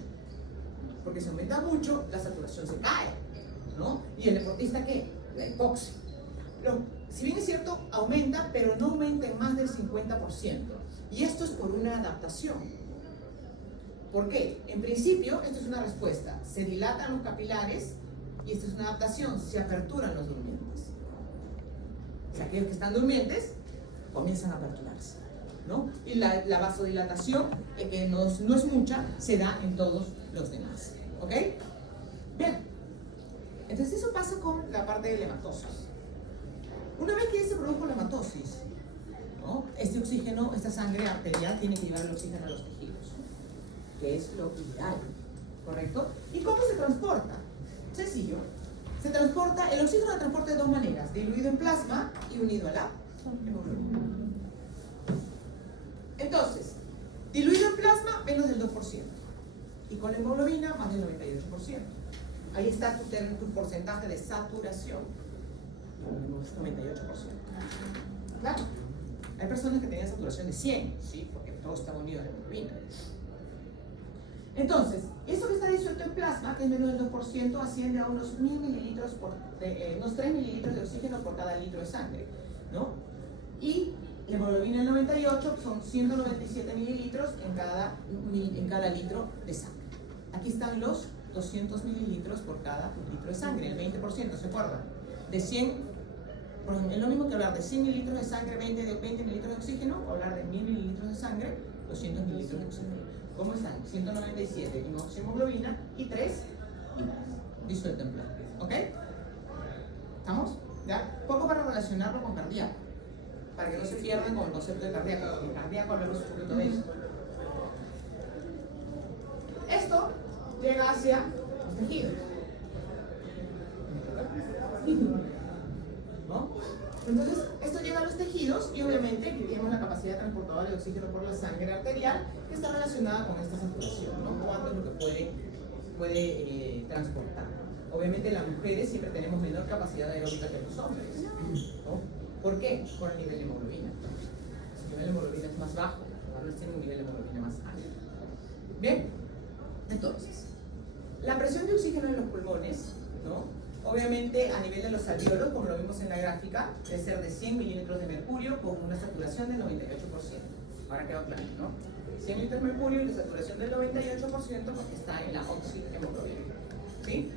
porque si aumenta mucho, la saturación se cae, ¿no? ¿Y el deportista qué? La hipoxia. Si bien es cierto, aumenta, pero no aumenta en más del 50%. Y esto es por una adaptación. ¿Por qué? En principio, esto es una respuesta. Se dilatan los capilares y esto es una adaptación. Se aperturan los durmientes. O sea, aquellos que están durmientes comienzan a aperturarse, ¿no? Y la vasodilatación, que no es mucha, se da en todos los demás. ¿Ok? Bien. Entonces eso pasa con la parte de la hematosis. Una vez que ya se produjo la hematosis, ¿no? Este oxígeno, esta sangre arterial tiene que llevar el oxígeno a los tejidos, que es lo ideal, ¿correcto? ¿Y cómo se transporta? Sencillo. Se transporta, el oxígeno se transporta de dos maneras, diluido en plasma y unido a la hemoglobina. Entonces, diluido en plasma, menos del 2%. Y con la hemoglobina, más del 98%. Ahí está tu porcentaje de saturación. 98%. Claro. Hay personas que tenían saturación de 100, ¿sí? Porque todo está unido a la hemoglobina. Entonces, eso que está disuelto en plasma, que es menos del 2%, asciende a unos 1000 mililitros unos 3 mililitros de oxígeno por cada litro de sangre, ¿no? Y la hemoglobina del 98 son 197 mililitros en cada litro de sangre. Aquí están los 200 mililitros por cada litro de sangre, el 20%, ¿se acuerdan? De 100, por ejemplo, es lo mismo que hablar de 100 mililitros de sangre, 20 mililitros de oxígeno, o hablar de 1000 mililitros de sangre, 200 mililitros de oxígeno. ¿Cómo están? 197 en oximoglobina y 3 disuelto en plasma. ¿Ok? ¿Estamos? ¿Ya? Poco para relacionarlo con cardíaco, para que no se pierdan con el concepto de cardíaco. En cardíaco hablamos un poquito de eso. Esto llega hacia los tejidos, ¿no? Entonces, esto llega a los tejidos y obviamente tenemos la capacidad transportadora de oxígeno por la sangre arterial que está relacionada con esta saturación, ¿no? Cuánto es lo que puede transportar. Obviamente las mujeres siempre tenemos menor capacidad aeróbica que los hombres, ¿no? ¿Por qué? Por el nivel de hemoglobina. Si el nivel de hemoglobina es más bajo, los hombres tienen un nivel de hemoglobina más alto. Bien, entonces, la presión de oxígeno en los pulmones, ¿no? Obviamente a nivel de los alveolos, como lo vimos en la gráfica, debe ser de 100 mililitros de mercurio con una saturación del 98%. Ahora quedó claro, ¿no? 100 mililitros de mercurio y la saturación del 98% porque está en la oxihemoglobina. ¿Sí?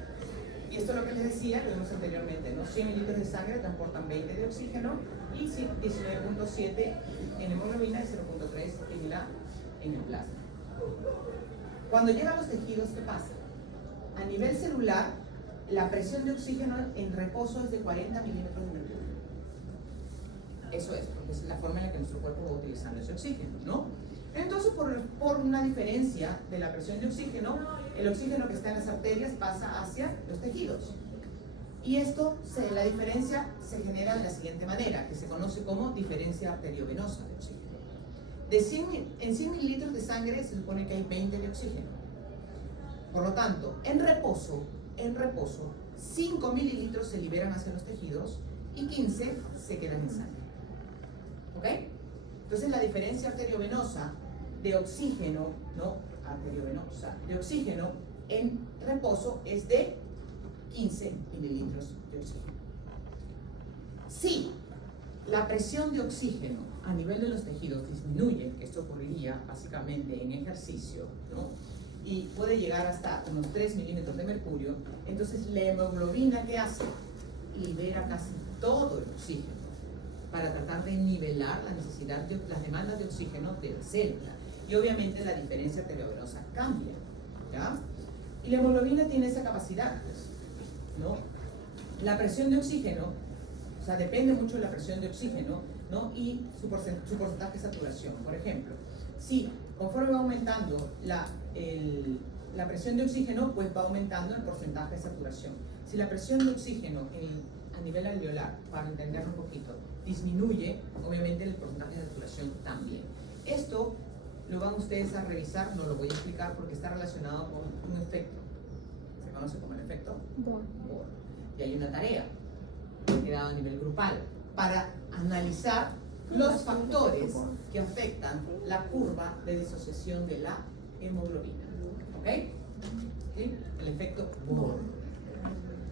Y esto es lo que les decía, lo vimos anteriormente, ¿no? 100 mililitros de sangre transportan 20 de oxígeno y 19.7 en hemoglobina y 0.3 en el plasma. Cuando llega a los tejidos, ¿qué pasa? A nivel celular, la presión de oxígeno en reposo es de 40 milímetros de mercurio. Eso es, porque es la forma en la que nuestro cuerpo va utilizando ese oxígeno, ¿no? Entonces, por una diferencia de la presión de oxígeno, el oxígeno que está en las arterias pasa hacia los tejidos. Y la diferencia se genera de la siguiente manera, que se conoce como diferencia arteriovenosa de oxígeno. En 100 mililitros de sangre se supone que hay 20 de oxígeno. Por lo tanto, en reposo, 5 mililitros se liberan hacia los tejidos y 15 se quedan en sangre. ¿Ok? Entonces la diferencia arteriovenosa de oxígeno, ¿no? Arteriovenosa de oxígeno en reposo es de 15 mililitros de oxígeno. Si la presión de oxígeno a nivel de los tejidos disminuye, que esto ocurriría básicamente en ejercicio, ¿no? Y puede llegar hasta unos 3 milímetros de mercurio, entonces la hemoglobina, ¿qué hace? Libera casi todo el oxígeno para tratar de nivelar la necesidad de las demandas de oxígeno de la célula. Y obviamente la diferencia arteriovenosa cambia, ¿ya? Y la hemoglobina tiene esa capacidad, pues, ¿no? La presión de oxígeno, o sea, depende mucho de la presión de oxígeno, ¿no? Y su porcentaje de saturación. Por ejemplo, si conforme va aumentando la presión de oxígeno, pues va aumentando el porcentaje de saturación. Si la presión de oxígeno a nivel alveolar, para entenderlo un poquito, disminuye, obviamente el porcentaje de saturación también. Esto lo van ustedes a revisar, no lo voy a explicar porque está relacionado con un efecto. ¿Se conoce como el efecto Bohr. Bohr. Y hay una tarea que he dado a nivel grupal para analizar los factores que afectan la curva de disociación de la hemoglobina. ¿Ok? ¿Sí? El efecto Bohr.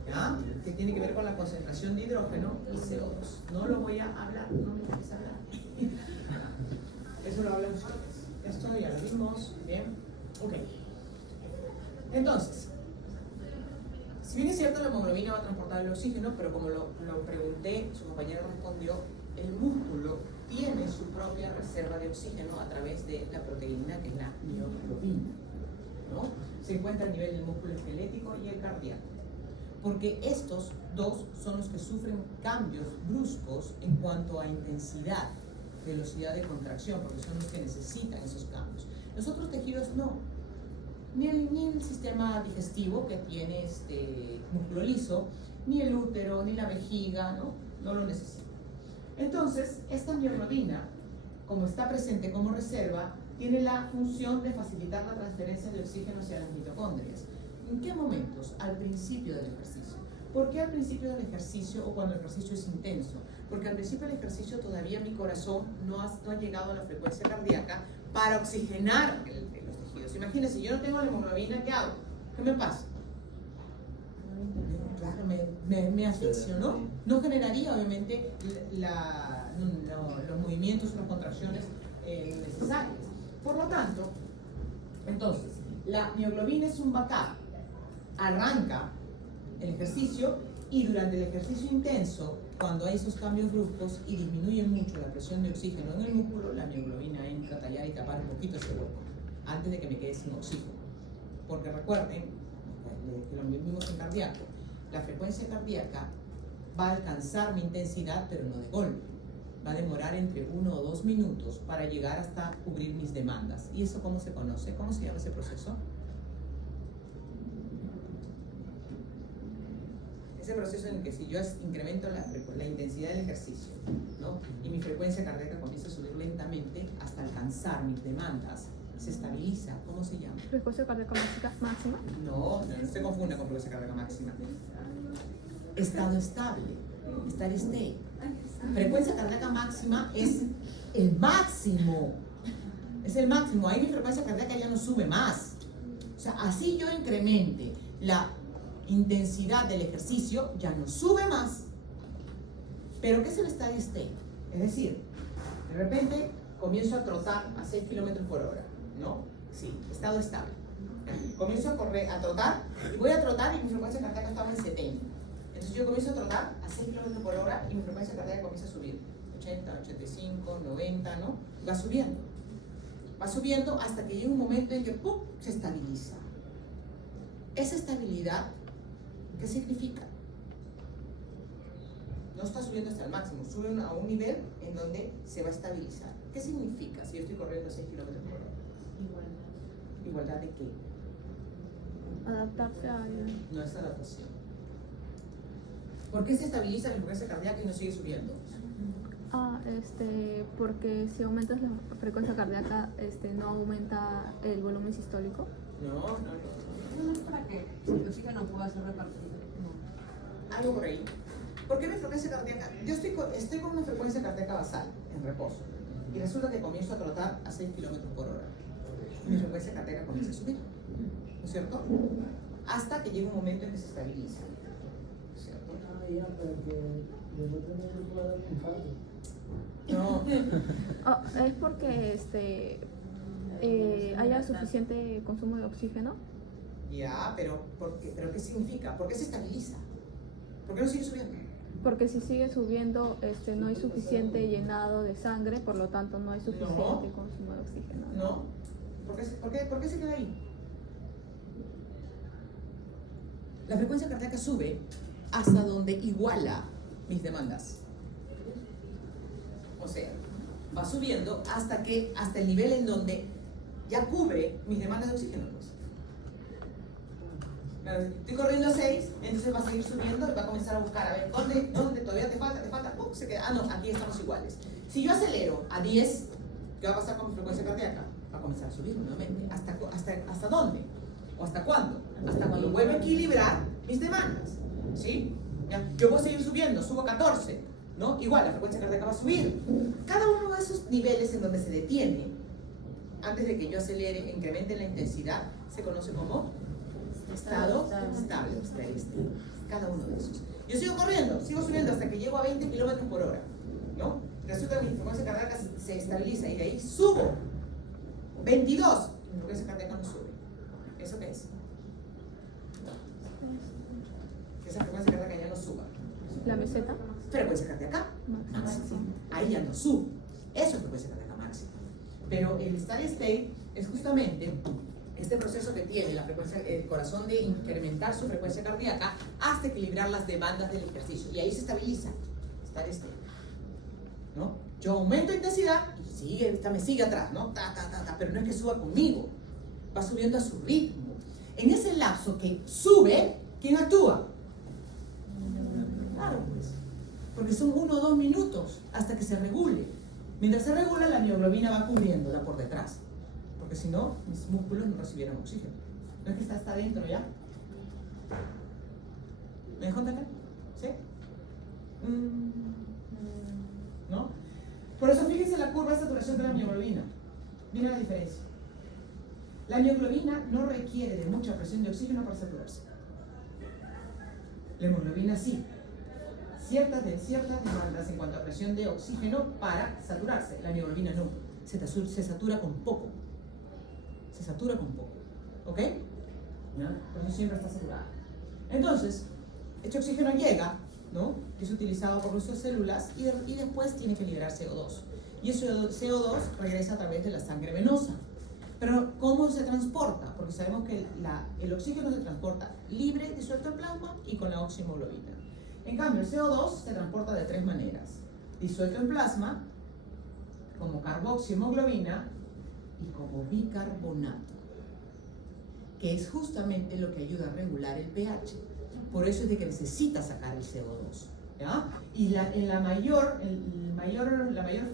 ¿Ya? Que tiene que ver con la concentración de hidrógeno y CO2. No lo voy a hablar, no me interesa hablar. Eso lo hablan ustedes. Esto ya lo vimos. Bien. Ok. Entonces, si bien es cierto la hemoglobina va a transportar el oxígeno, pero como lo pregunté, su compañero respondió, el músculo tiene su propia reserva de oxígeno a través de la proteína que es la mioglobina, ¿no? Se encuentra a nivel del músculo esquelético y el cardíaco, porque estos dos son los que sufren cambios bruscos en cuanto a intensidad, velocidad de contracción, porque son los que necesitan esos cambios. Los otros tejidos no. Ni el sistema digestivo, que tiene músculo liso, ni el útero, ni la vejiga, no lo necesita. Entonces, esta mioglobina, como está presente como reserva, tiene la función de facilitar la transferencia de oxígeno hacia las mitocondrias. ¿En qué momentos? Al principio del ejercicio. ¿Por qué al principio del ejercicio o cuando el ejercicio es intenso? Porque al principio del ejercicio todavía mi corazón no ha llegado a la frecuencia cardíaca para oxigenar los tejidos. Imagínense, yo no tengo la hemoglobina, ¿qué hago? ¿Qué me pasa? Claro, me asfixio, ¿no? No generaría, obviamente, los movimientos o las contracciones necesarias. Por lo tanto, entonces, la mioglobina es un backup. Arranca el ejercicio y durante el ejercicio intenso, cuando hay esos cambios bruscos y disminuye mucho la presión de oxígeno en el músculo, la mioglobina entra a tallar y tapar un poquito ese hueco antes de que me quede sin oxígeno. Porque recuerden, que lo vimos en cardíaco, la frecuencia cardíaca va a alcanzar mi intensidad, pero no de golpe. Va a demorar entre 1 o 2 minutos para llegar hasta cubrir mis demandas. ¿Y eso cómo se conoce? ¿Cómo se llama ese proceso? Ese proceso en el que si yo incremento la intensidad del ejercicio, ¿no? Y mi frecuencia cardíaca comienza a subir lentamente hasta alcanzar mis demandas, se estabiliza. ¿Cómo se llama? Frecuencia cardíaca máxima. No se confunda con frecuencia cardíaca máxima. Estado estable, estar stable. Frecuencia cardíaca máxima es el máximo. Es el máximo. Ahí mi frecuencia cardíaca ya no sube más. O sea, así yo incremente la intensidad del ejercicio, ya no sube más. ¿Pero qué es el steady state? Es decir, de repente comienzo a trotar a 6 kilómetros por hora, ¿no? Sí, estado estable. Comienzo a trotar y voy a trotar y mi frecuencia cardíaca estaba en 70. Entonces yo comienzo a trotar a 6 kilómetros por hora y mi frecuencia cardíaca comienza a subir. 80, 85, 90, ¿no? Va subiendo. Va subiendo hasta que llega un momento en que ¡pum!, se estabiliza. Esa estabilidad, ¿qué significa? No está subiendo hasta el máximo, sube a un nivel en donde se va a estabilizar. ¿Qué significa si yo estoy corriendo a 6 kilómetros por hora? Igualdad. ¿Igualdad de qué? Adaptarse a... No es adaptación. ¿Por qué se estabiliza la frecuencia cardíaca y no sigue subiendo? Porque si aumentas la frecuencia cardíaca, no aumenta el volumen sistólico. No. No es para que el oxígeno pueda ser repartido. No. Algo por ahí. ¿Por qué mi frecuencia cardíaca? Yo estoy con una frecuencia cardíaca basal, en reposo, y resulta que comienzo a trotar a 6 kilómetros por hora. Y mi frecuencia cardíaca comienza a subir, ¿no es cierto? Hasta que llega un momento en que se estabiliza, ¿no es cierto? Ya, pero que nosotros no se puede dar un infarto. No. Es porque haya suficiente consumo de oxígeno. Ya, pero ¿pero qué significa? ¿Por qué se estabiliza? ¿Por qué no sigue subiendo? Porque si sigue subiendo, no hay suficiente llenado de sangre, por lo tanto no hay suficiente consumo de oxígeno. ¿No? ¿Por qué se queda ahí? La frecuencia cardíaca sube hasta donde iguala mis demandas. O sea, va subiendo hasta el nivel en donde ya cubre mis demandas de oxígeno. Pues. Estoy corriendo a 6, entonces va a seguir subiendo y va a comenzar a buscar, a ver, ¿dónde todavía te falta? Se queda, no, aquí estamos iguales. Si yo acelero a 10, ¿qué va a pasar con mi frecuencia cardíaca? Va a comenzar a subir nuevamente. ¿Hasta dónde? ¿O hasta cuándo? Hasta cuando vuelva a equilibrar mis demandas. ¿Sí? ¿Ya? Yo puedo seguir subiendo, subo a 14, ¿no? Igual, la frecuencia cardíaca va a subir. Cada uno de esos niveles en donde se detiene, antes de que yo acelere, incremente la intensidad, se conoce como estado estable, steady state. Cada uno de esos. Yo sigo corriendo, sigo subiendo hasta que llego a 20 kilómetros por hora, ¿no? Resulta que mi frecuencia cardíaca se estabiliza y de ahí subo 22 y mi frecuencia cardíaca no sube. ¿Eso qué es? Que esa frecuencia cardíaca ya no suba. La meseta Frecuencia cardíaca máxima. Ahí ya no sube. Eso es frecuencia cardíaca máxima. Pero el steady state es justamente este proceso que tiene el corazón de incrementar su frecuencia cardíaca hasta equilibrar las demandas del ejercicio. Y ahí se estabiliza. Steady state. ¿No? Yo aumento intensidad y me sigue atrás, ¿no? Pero no es que suba conmigo. Va subiendo a su ritmo. En ese lapso que sube, ¿quién actúa? Claro, pues. Porque son 1 o 2 minutos hasta que se regule. Mientras se regula, la mioglobina va cubriéndola por detrás. Porque si no, mis músculos no recibieran oxígeno. ¿No es que está hasta adentro ya? ¿Me dejó entender? ¿Sí? ¿No? Por eso fíjense la curva de saturación de la mioglobina. Miren la diferencia. La mioglobina no requiere de mucha presión de oxígeno para saturarse. La hemoglobina sí. Ciertas demandas en cuanto a presión de oxígeno para saturarse. La mioglobina no. Se satura con poco. Se satura con poco. ¿Ok? ¿Ya? Por eso siempre está saturada. Entonces, este oxígeno llega, ¿no? Es utilizado por nuestras células y después tiene que liberar CO2. Y ese CO2 regresa a través de la sangre venosa. Pero, ¿cómo se transporta? Porque sabemos que el oxígeno se transporta libre, disuelto en plasma y con la oxihemoglobina. En cambio, el CO2 se transporta de 3 maneras. Disuelto en plasma, como carboxihemoglobina y como bicarbonato, que es justamente lo que ayuda a regular el pH. Por eso es de que necesita sacar el CO2. ¿Ya? Y la mayor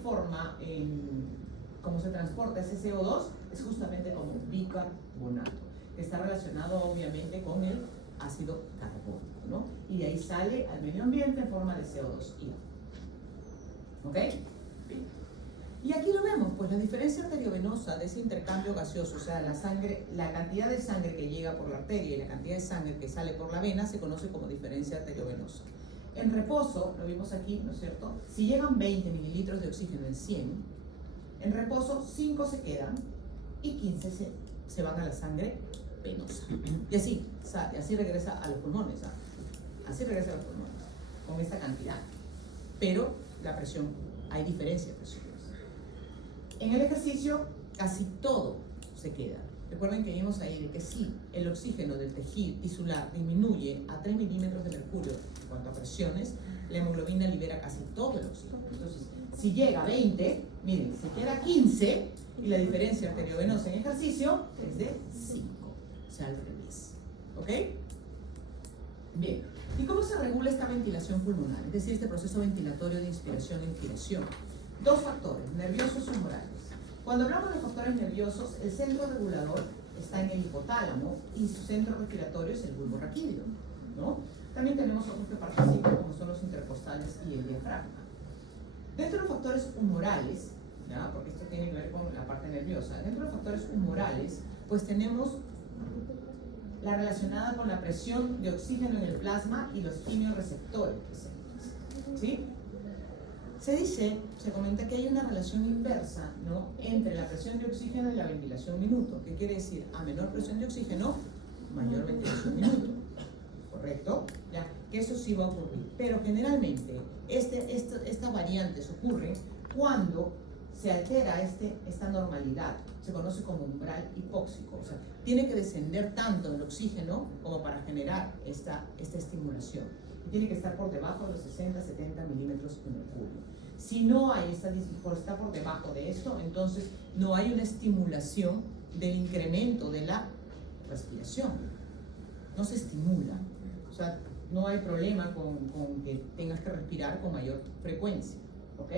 forma en cómo se transporta ese CO2 es justamente como bicarbonato, que está relacionado obviamente con el ácido carbónico, ¿no? Y de ahí sale al medio ambiente en forma de CO2. ¿Ok? Bien. Y aquí lo vemos, pues la diferencia arteriovenosa de ese intercambio gaseoso, o sea, la cantidad de sangre que llega por la arteria y la cantidad de sangre que sale por la vena se conoce como diferencia arteriovenosa. En reposo, lo vimos aquí, ¿no es cierto? Si llegan 20 mililitros de oxígeno en 100, en reposo 5 se quedan y 15 se van a la sangre venosa. Y así regresa a los pulmones, ¿ah? Así regresa a los pulmones, con esta cantidad. Pero la presión, hay diferencia de presión. En el ejercicio, casi todo se queda. Recuerden que vimos ahí de que si el oxígeno del tejido tisular disminuye a 3 milímetros de mercurio en cuanto a presiones, la hemoglobina libera casi todo el oxígeno. Entonces, si llega a 20, miren, se queda 15 y la diferencia arteriovenosa en ejercicio es de 5. O sea, al revés. ¿Ok? Bien. ¿Y cómo se regula esta ventilación pulmonar? Es decir, este proceso ventilatorio de inspiración e inspiración. 2 factores, nerviosos y humorales. Cuando hablamos de factores nerviosos, el centro regulador está en el hipotálamo y su centro respiratorio es el bulbo raquídeo, ¿no? También tenemos otros que participan, como son los intercostales y el diafragma. Dentro de los factores humorales, ¿ya? Porque esto tiene que ver con la parte nerviosa, dentro de los factores humorales, pues tenemos la relacionada con la presión de oxígeno en el plasma y los quimioreceptores presentes, ¿sí? Se comenta que hay una relación inversa, ¿no?, entre la presión de oxígeno y la ventilación minuto. ¿Qué quiere decir? A menor presión de oxígeno, mayor ventilación minuto. ¿Correcto? ¿Ya? Que eso sí va a ocurrir. Pero generalmente estas variantes ocurren cuando se altera esta normalidad. Se conoce como umbral hipóxico. O sea, tiene que descender tanto el oxígeno como para generar esta estimulación. Tiene que estar por debajo de los 60-70 milímetros de mercurio. Si no hay está por debajo de esto, entonces no hay una estimulación del incremento de la respiración. No se estimula. O sea, no hay problema con que tengas que respirar con mayor frecuencia. ¿Ok?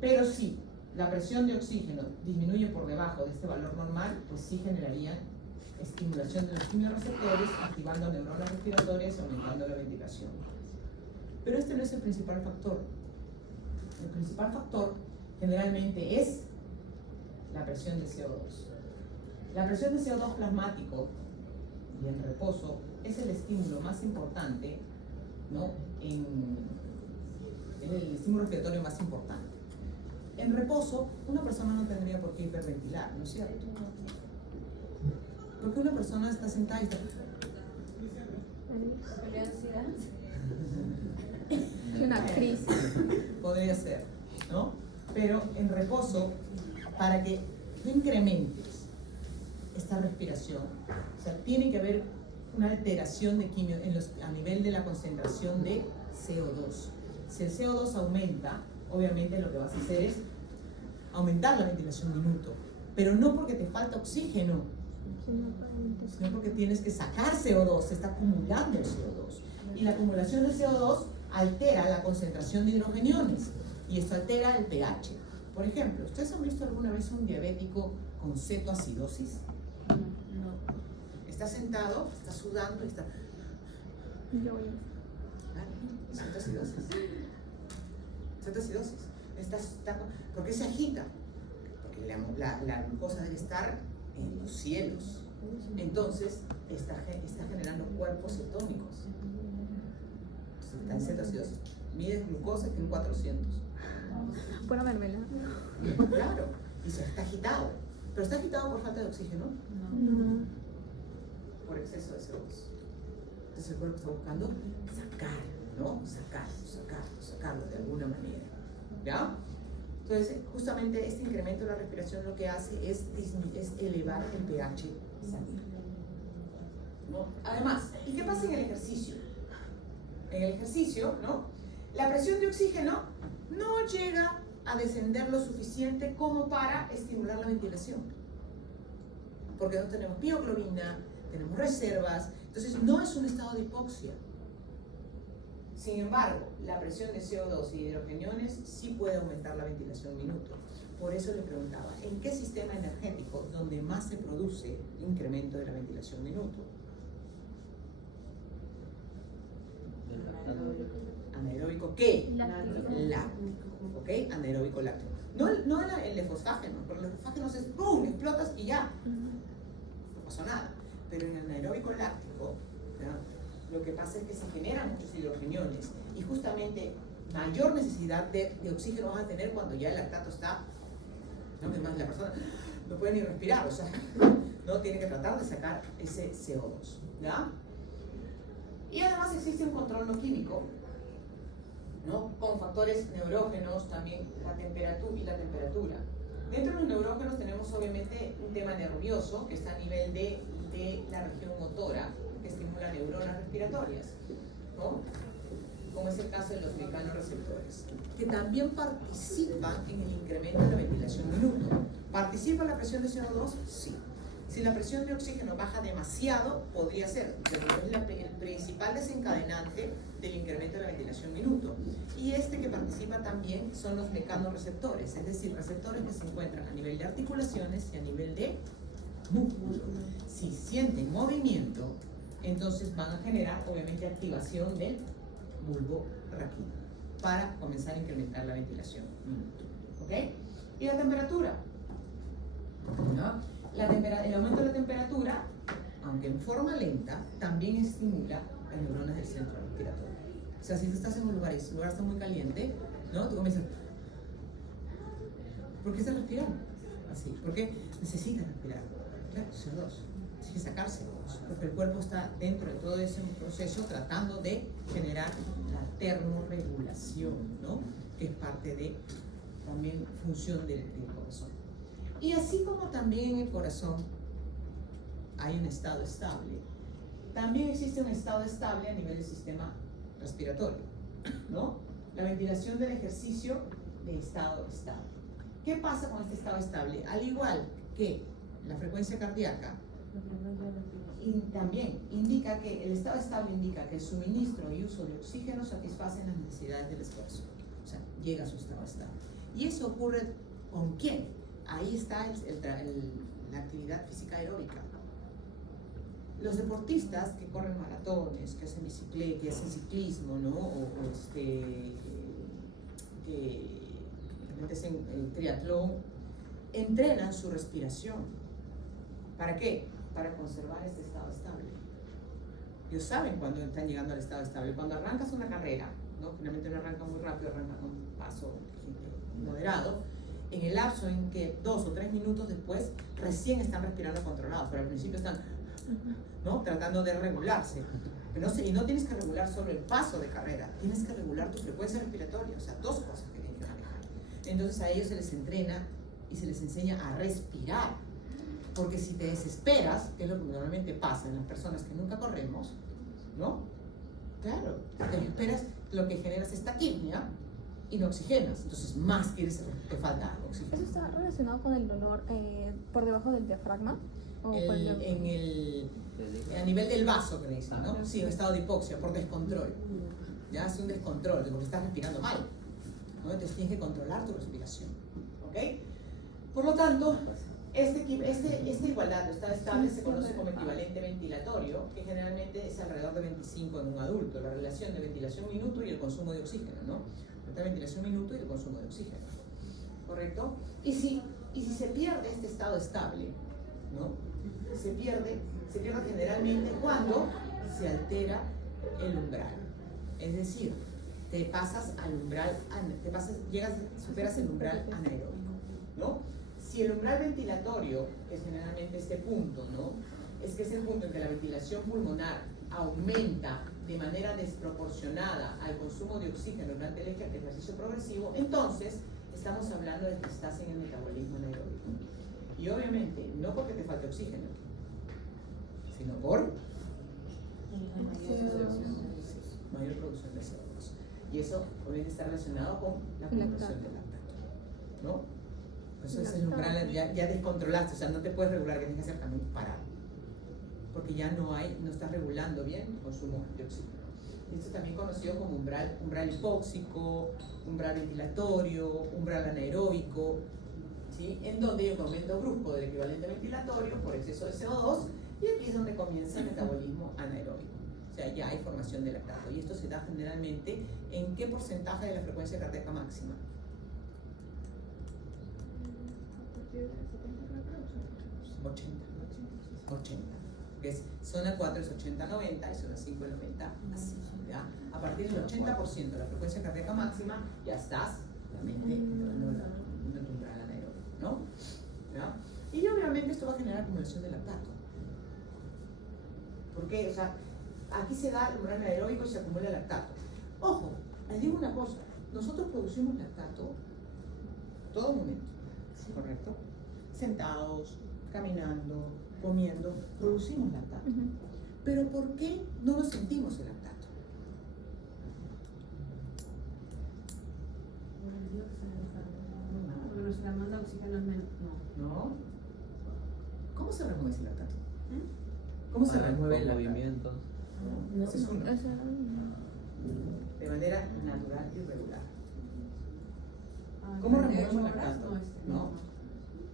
Pero si la presión de oxígeno disminuye por debajo de este valor normal, pues sí generaría estimulación de los quimiorreceptores, activando neuronas respiratorias y aumentando la ventilación. Pero este no es el principal factor. El principal factor generalmente es la presión de CO2. La presión de CO2 plasmático y en reposo es el estímulo más importante, ¿no?, es el estímulo respiratorio más importante. En reposo, una persona no tendría por qué hiperventilar, ¿no es cierto? Porque una persona está sentada y está... Una crisis. Podría ser, ¿no? Pero en reposo, para que tú incrementes esta respiración, o sea, tiene que haber una alteración de quimio a nivel de la concentración de CO2. Si el CO2 aumenta, obviamente lo que vas a hacer es aumentar la ventilación minuto, pero no porque te falta oxígeno, sino porque tienes que sacar CO2, se está acumulando el CO2. Y la acumulación de CO2 altera la concentración de hidrogeniones y esto altera el pH. Por ejemplo, ¿ustedes han visto alguna vez un diabético con cetoacidosis? No. Está sentado, está sudando y está... Cetoacidosis. Cetoacidosis. ¿Por qué se agita? Porque la glucosa debe estar en los cielos. Entonces, está generando cuerpos cetónicos. Está en cetoacidosis. Mide glucosa en 400. Buena mermelada. Claro, y se está agitado. Pero está agitado por falta de oxígeno, No. por exceso de CO2. Entonces el cuerpo está buscando sacarlo, ¿no? Sacarlo de alguna manera. ¿Ya? Entonces, justamente este incremento de la respiración lo que hace es elevar el pH sanguíneo, ¿no? Además, ¿y qué pasa en el ejercicio? En el ejercicio, ¿no?, la presión de oxígeno no llega a descender lo suficiente como para estimular la ventilación. Porque no tenemos bioglobina, tenemos reservas, entonces no es un estado de hipoxia. Sin embargo, la presión de CO2 y hidrogeniones sí puede aumentar la ventilación minuto. Por eso le preguntaba, ¿en qué sistema energético donde más se produce incremento de la ventilación minuto? Anaeróbico, ¿qué? Láctico. ¿Ok? Anaeróbico láctico. No el lefosfágeno, porque el lefosfágeno es ¡pum!, explotas y ya. No pasó nada. Pero en el anaeróbico láctico, ¿ya?, lo que pasa es que se generan muchos hidrogeniones y justamente mayor necesidad de oxígeno vas a tener cuando ya el lactato está, ¿no?, que más la persona no puede ni respirar, o sea, no tiene que tratar de sacar ese CO2, ¿ya? Y además existe un control no químico, ¿no?, con factores neurógenos, también la temperatura. Dentro de los neurógenos tenemos obviamente un tema nervioso que está a nivel de la región motora, que estimula neuronas respiratorias, ¿no?, como es el caso de los mecanorreceptores, que también participan en el incremento de la ventilación minuto. ¿Participa la presión de CO2? Sí. Si la presión de oxígeno baja demasiado, podría ser, pero es el principal desencadenante del incremento de la ventilación minuto. Y que participa también son los mecanorreceptores, es decir, receptores que se encuentran a nivel de articulaciones y a nivel de músculo. Si sienten movimiento, entonces van a generar obviamente activación del bulbo raquídeo para comenzar a incrementar la ventilación minuto. ¿Ok? Y la temperatura, ¿no? El aumento de la temperatura, aunque en forma lenta, también estimula las neuronas del centro respiratorio. O sea, si tú estás en un lugar y el lugar está muy caliente, ¿no?, tú comienzas ¿Por qué está respirando? Así, porque necesita respirar. Claro, CO2. Tiene que sacarse, porque el cuerpo está dentro de todo ese proceso tratando de generar la termorregulación, ¿no? Que es parte de también función del corazón. Y así como también en el corazón hay un estado estable, también existe un estado estable a nivel del sistema respiratorio, ¿no? La ventilación del ejercicio de estado estable. ¿Qué pasa con este estado estable? Al igual que la frecuencia cardíaca, y también indica que el estado estable indica que el suministro y uso de oxígeno satisfacen las necesidades del esfuerzo. O sea, llega a su estado estable. ¿Y eso ocurre con quién? Ahí está la actividad física aeróbica. Los deportistas que corren maratones, que hacen bicicleta, que hacen ciclismo, ¿no? Que hacen triatlón, entrenan su respiración. ¿Para qué? Para conservar este estado estable. Ellos saben cuando están llegando al estado estable. Cuando arrancas una carrera, ¿no? Finalmente no arranca muy rápido, arranca con un paso moderado, en el lapso en que 2 o 3 minutos después recién están respirando controlados, pero al principio están, ¿no? Tratando de regularse. Pero y no tienes que regular solo el paso de carrera, tienes que regular tu frecuencia respiratoria, o sea, 2 cosas que tienes que manejar. Entonces a ellos se les entrena y se les enseña a respirar. Porque si te desesperas, que es lo que normalmente pasa en las personas que nunca corremos, ¿no? Claro, te desesperas, lo que generas es taquipnia y no oxigenas, entonces más te falta oxígeno. ¿Eso está relacionado con el dolor por debajo del diafragma? ¿O por a nivel del vaso, que le dicen, ¿no? Sí, en estado de hipoxia, por descontrol. Ya es un descontrol, porque estás respirando mal, ¿no? Entonces tienes que controlar tu respiración, ¿ok? Por lo tanto, esta igualdad, estado estable, se conoce como equivalente ventilatorio, que generalmente es alrededor de 25 en un adulto, la relación de ventilación minuto y el consumo de oxígeno, ¿no? La ventilación minuto y el consumo de oxígeno, ¿correcto? Y si se pierde este estado estable, ¿no? Se pierde generalmente cuando se altera el umbral, es decir, te pasas al umbral, superas el umbral anaeróbico, ¿no? Si el umbral ventilatorio, que es generalmente este punto, ¿no? Es el punto en que la ventilación pulmonar aumenta de manera desproporcionada al consumo de oxígeno durante el ejercicio progresivo, entonces estamos hablando de que estás en el metabolismo anaeróbico. Y obviamente, no porque te falte oxígeno, sino por mayor producción de CO2. Y eso obviamente está relacionado con la acumulación del lactato, ¿no? Eso es el umbral, ya descontrolaste, o sea, no te puedes regular, que tienes que hacer también parar. Porque ya no estás regulando bien el consumo de oxígeno. Esto es también conocido como umbral hipóxico, umbral ventilatorio, umbral anaeróbico, ¿sí? En donde hay un aumento brusco del equivalente ventilatorio por exceso de CO2, y aquí es donde comienza el metabolismo anaeróbico. O sea, ya hay formación de lactato. Y esto se da generalmente en qué porcentaje de la frecuencia cardíaca máxima. 80. Que es zona 4 es 80-90 y zona 5 es 90 así, ¿ya? A partir del 80% de la frecuencia cardíaca máxima ya estás realmente entrando en el umbral anaeróbico, ¿no? ¿Ya? Y obviamente esto va a generar acumulación de lactato. ¿Por qué? O sea, aquí se da el umbral anaeróbico y se acumula lactato. Ojo, les digo una cosa, nosotros producimos lactato todo momento, ¿correcto? Sentados, caminando, comiendo, producimos lactato. Pero ¿por qué no lo sentimos el lactato? Porque nuestra demanda de oxígeno es menos. ¿No? ¿Cómo se remueve ese lactato? ¿Cómo se remueve el movimiento? No, Ese es uno. De manera natural y regular. ¿Cómo removemos lactato? ¿No?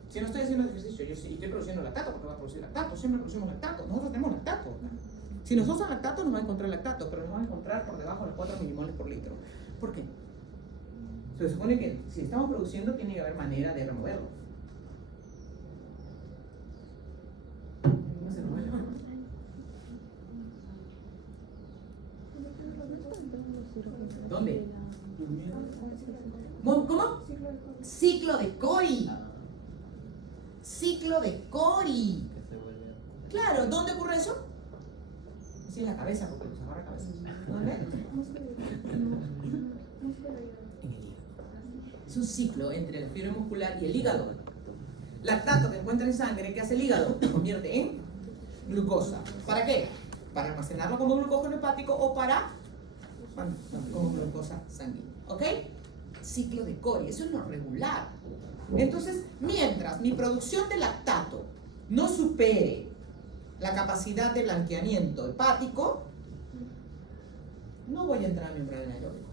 Si no estoy haciendo ejercicio, yo sí estoy produciendo lactato, porque va a producir lactato, siempre producimos lactato, nosotros tenemos lactato. Si nos usan lactato, nos va a encontrar lactato, pero nos va a encontrar por debajo de los 4 milimoles por litro. ¿Por qué? Se supone que si estamos produciendo, tiene que haber manera de removerlo. ¿Cómo se remueve? ¿Dónde? ¿Cómo? Ciclo de Cori. Ciclo de Cori. Que se vuelve. Claro, ¿dónde ocurre eso? Sí, en la cabeza, porque nos agarra cabeza. ¿Dónde? En el hígado. Es un ciclo entre la fibra muscular y el hígado. Lactato que encuentra en sangre, ¿qué hace el hígado? Lo convierte en glucosa. ¿Para qué? Para almacenarlo como glucógeno hepático o para como glucosa sanguínea. ¿Ok? Ciclo de Cori, eso es lo regular. Entonces, mientras mi producción de lactato no supere la capacidad de blanqueamiento hepático, no voy a entrar a mi umbral anaeróbico.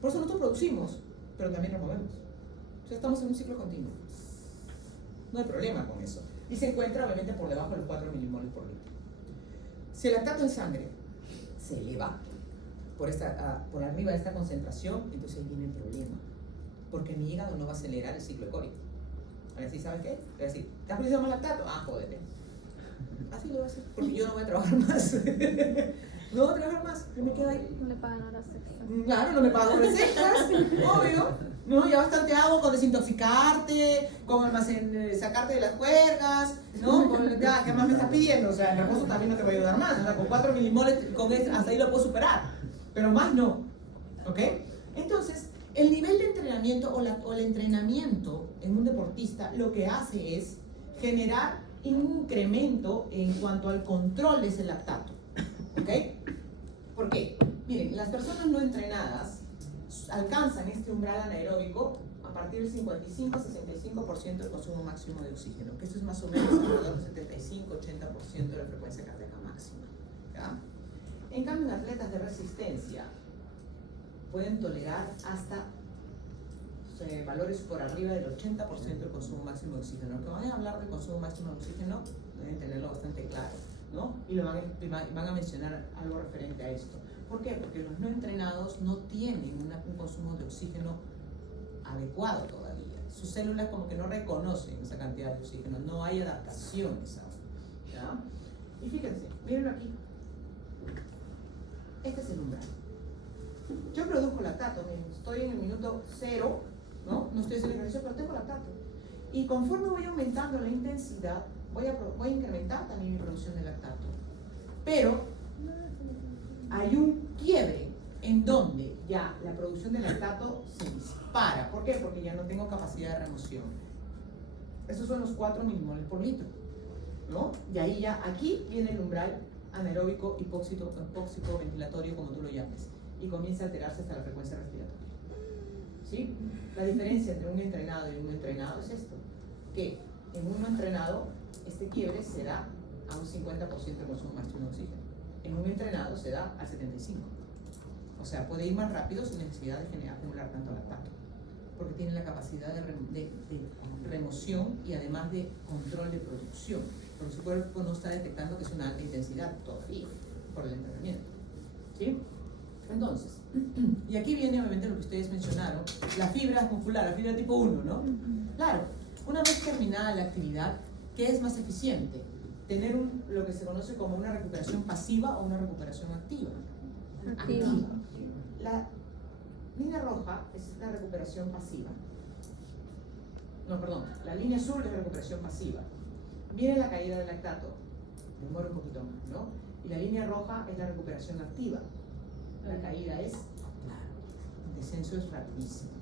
Por eso nosotros producimos, pero también removemos. O sea, estamos en un ciclo continuo. No hay problema con eso. Y se encuentra obviamente por debajo de los 4 milimoles por litro. Si el lactato en sangre se eleva por arriba de esta concentración, entonces ahí viene el problema. Porque mi hígado no va a acelerar el ciclo de Cori. A ver si, ¿sabes qué? A ver si, ¿te has producido más lactato? Ah, jódete. Así lo voy a hacer, porque yo no voy a trabajar más. No voy a trabajar más, yo me quedo ahí. No le pagan horas extras. Claro, no me pago recetas, obvio. No, ya bastante hago con desintoxicarte, con sacarte de las cuerdas, ¿no? Ya, ¿qué más me estás pidiendo? O sea, el reposo también no te va a ayudar más. O sea, con 4 milimoles, hasta ahí lo puedo superar. Pero más no. ¿Ok? Entonces, el nivel de entrenamiento o el entrenamiento en un deportista lo que hace es generar un incremento en cuanto al control de ese lactato. ¿Ok? ¿Por qué? Miren, las personas no entrenadas alcanzan este umbral anaeróbico a partir del 55-65% del consumo máximo de oxígeno, que esto es más o menos alrededor del 75-80% de la frecuencia cardíaca máxima. ¿Ya? En cambio, en atletas de resistencia pueden tolerar hasta valores por arriba del 80% del consumo máximo de oxígeno. Los que van a hablar del consumo máximo de oxígeno deben tenerlo bastante claro, ¿no? Y van a mencionar algo referente a esto. ¿Por qué? Porque los no entrenados no tienen un consumo de oxígeno adecuado todavía. Sus células como que no reconocen esa cantidad de oxígeno, no hay adaptaciones aún. ¿Ya? Y fíjense, miren aquí. Este es el umbral. Yo produzco lactato, miren, estoy en el minuto 0, ¿no? No estoy haciendo ejercicio, pero tengo lactato. Y conforme voy aumentando la intensidad, voy a incrementar también mi producción de lactato. Pero hay un quiebre en donde ya la producción de lactato se dispara. ¿Por qué? Porque ya no tengo capacidad de remoción. Esos son los 4 milimoles por litro, ¿no? Y ahí ya, aquí viene el umbral anaeróbico, hipóxico, ventilatorio, como tú lo llames, y comienza a alterarse hasta la frecuencia respiratoria. ¿Sí? La diferencia entre un entrenado y un no entrenado es esto, que en un no entrenado este quiebre se da a un 50% de consumo máximo de oxígeno. En un entrenado se da al 75%. O sea, puede ir más rápido sin necesidad de acumular tanto lactato, porque tiene la capacidad de remoción y además de control de producción, porque su cuerpo no está detectando que es una alta intensidad todavía por el entrenamiento. ¿Sí? Entonces, y aquí viene obviamente lo que ustedes mencionaron, la fibra muscular, la fibra tipo 1, ¿no? Claro, una vez terminada la actividad, ¿qué es más eficiente? Tener lo que se conoce como una recuperación pasiva o una recuperación activa. Activa. La línea roja es la recuperación pasiva. No, perdón, la línea azul es la recuperación pasiva. Viene la caída del lactato, demora un poquito más, ¿no? Y la línea roja es la recuperación activa. La caída es, claro, el descenso es rapidísimo.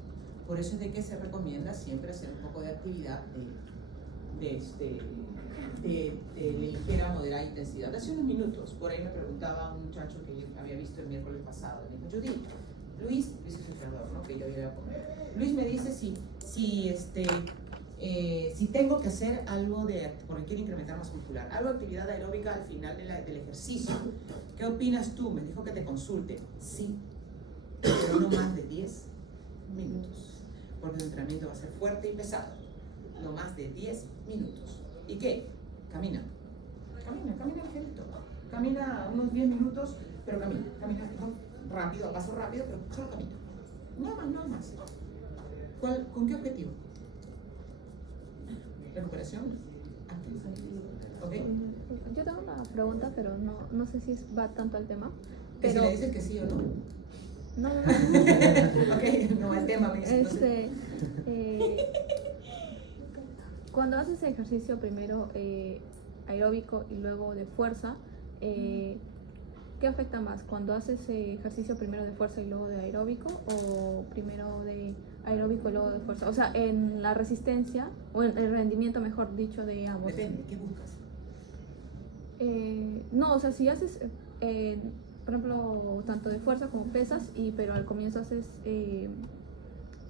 Por eso es de que se recomienda siempre hacer un poco de actividad de ligera, moderada intensidad. Hace unos minutos, por ahí me preguntaba un muchacho que yo había visto el miércoles pasado, me dijo, Judith, Luis es el entrenador, ¿no? Que yo había poner. Luis me dice si tengo que hacer algo porque quiero incrementar masa muscular, algo de actividad aeróbica al final del ejercicio. ¿Qué opinas tú? Me dijo que te consulte. Sí, pero no más de 10 minutos, porque el entrenamiento va a ser fuerte y pesado. No más de 10 minutos. ¿Y qué? Camina ligerito. Camina unos 10 minutos, pero camina rápido, a paso rápido, pero solo camina. No más. ¿Con qué objetivo? Recuperación activa. ¿Ok? Yo tengo una pregunta, pero no sé si va tanto al tema. Que si Pero le dices que sí o no. No, Ok, no, el tema me dice. Cuando haces ejercicio primero aeróbico y luego de fuerza, ¿qué afecta más? ¿Cuando haces ejercicio primero de fuerza y luego de aeróbico o primero de aeróbico y luego de fuerza? O sea, en la resistencia o en el rendimiento, mejor dicho, de ambos. Depende, ¿qué buscas? No, o sea, si haces, por ejemplo, tanto de fuerza como pesas, pero al comienzo haces,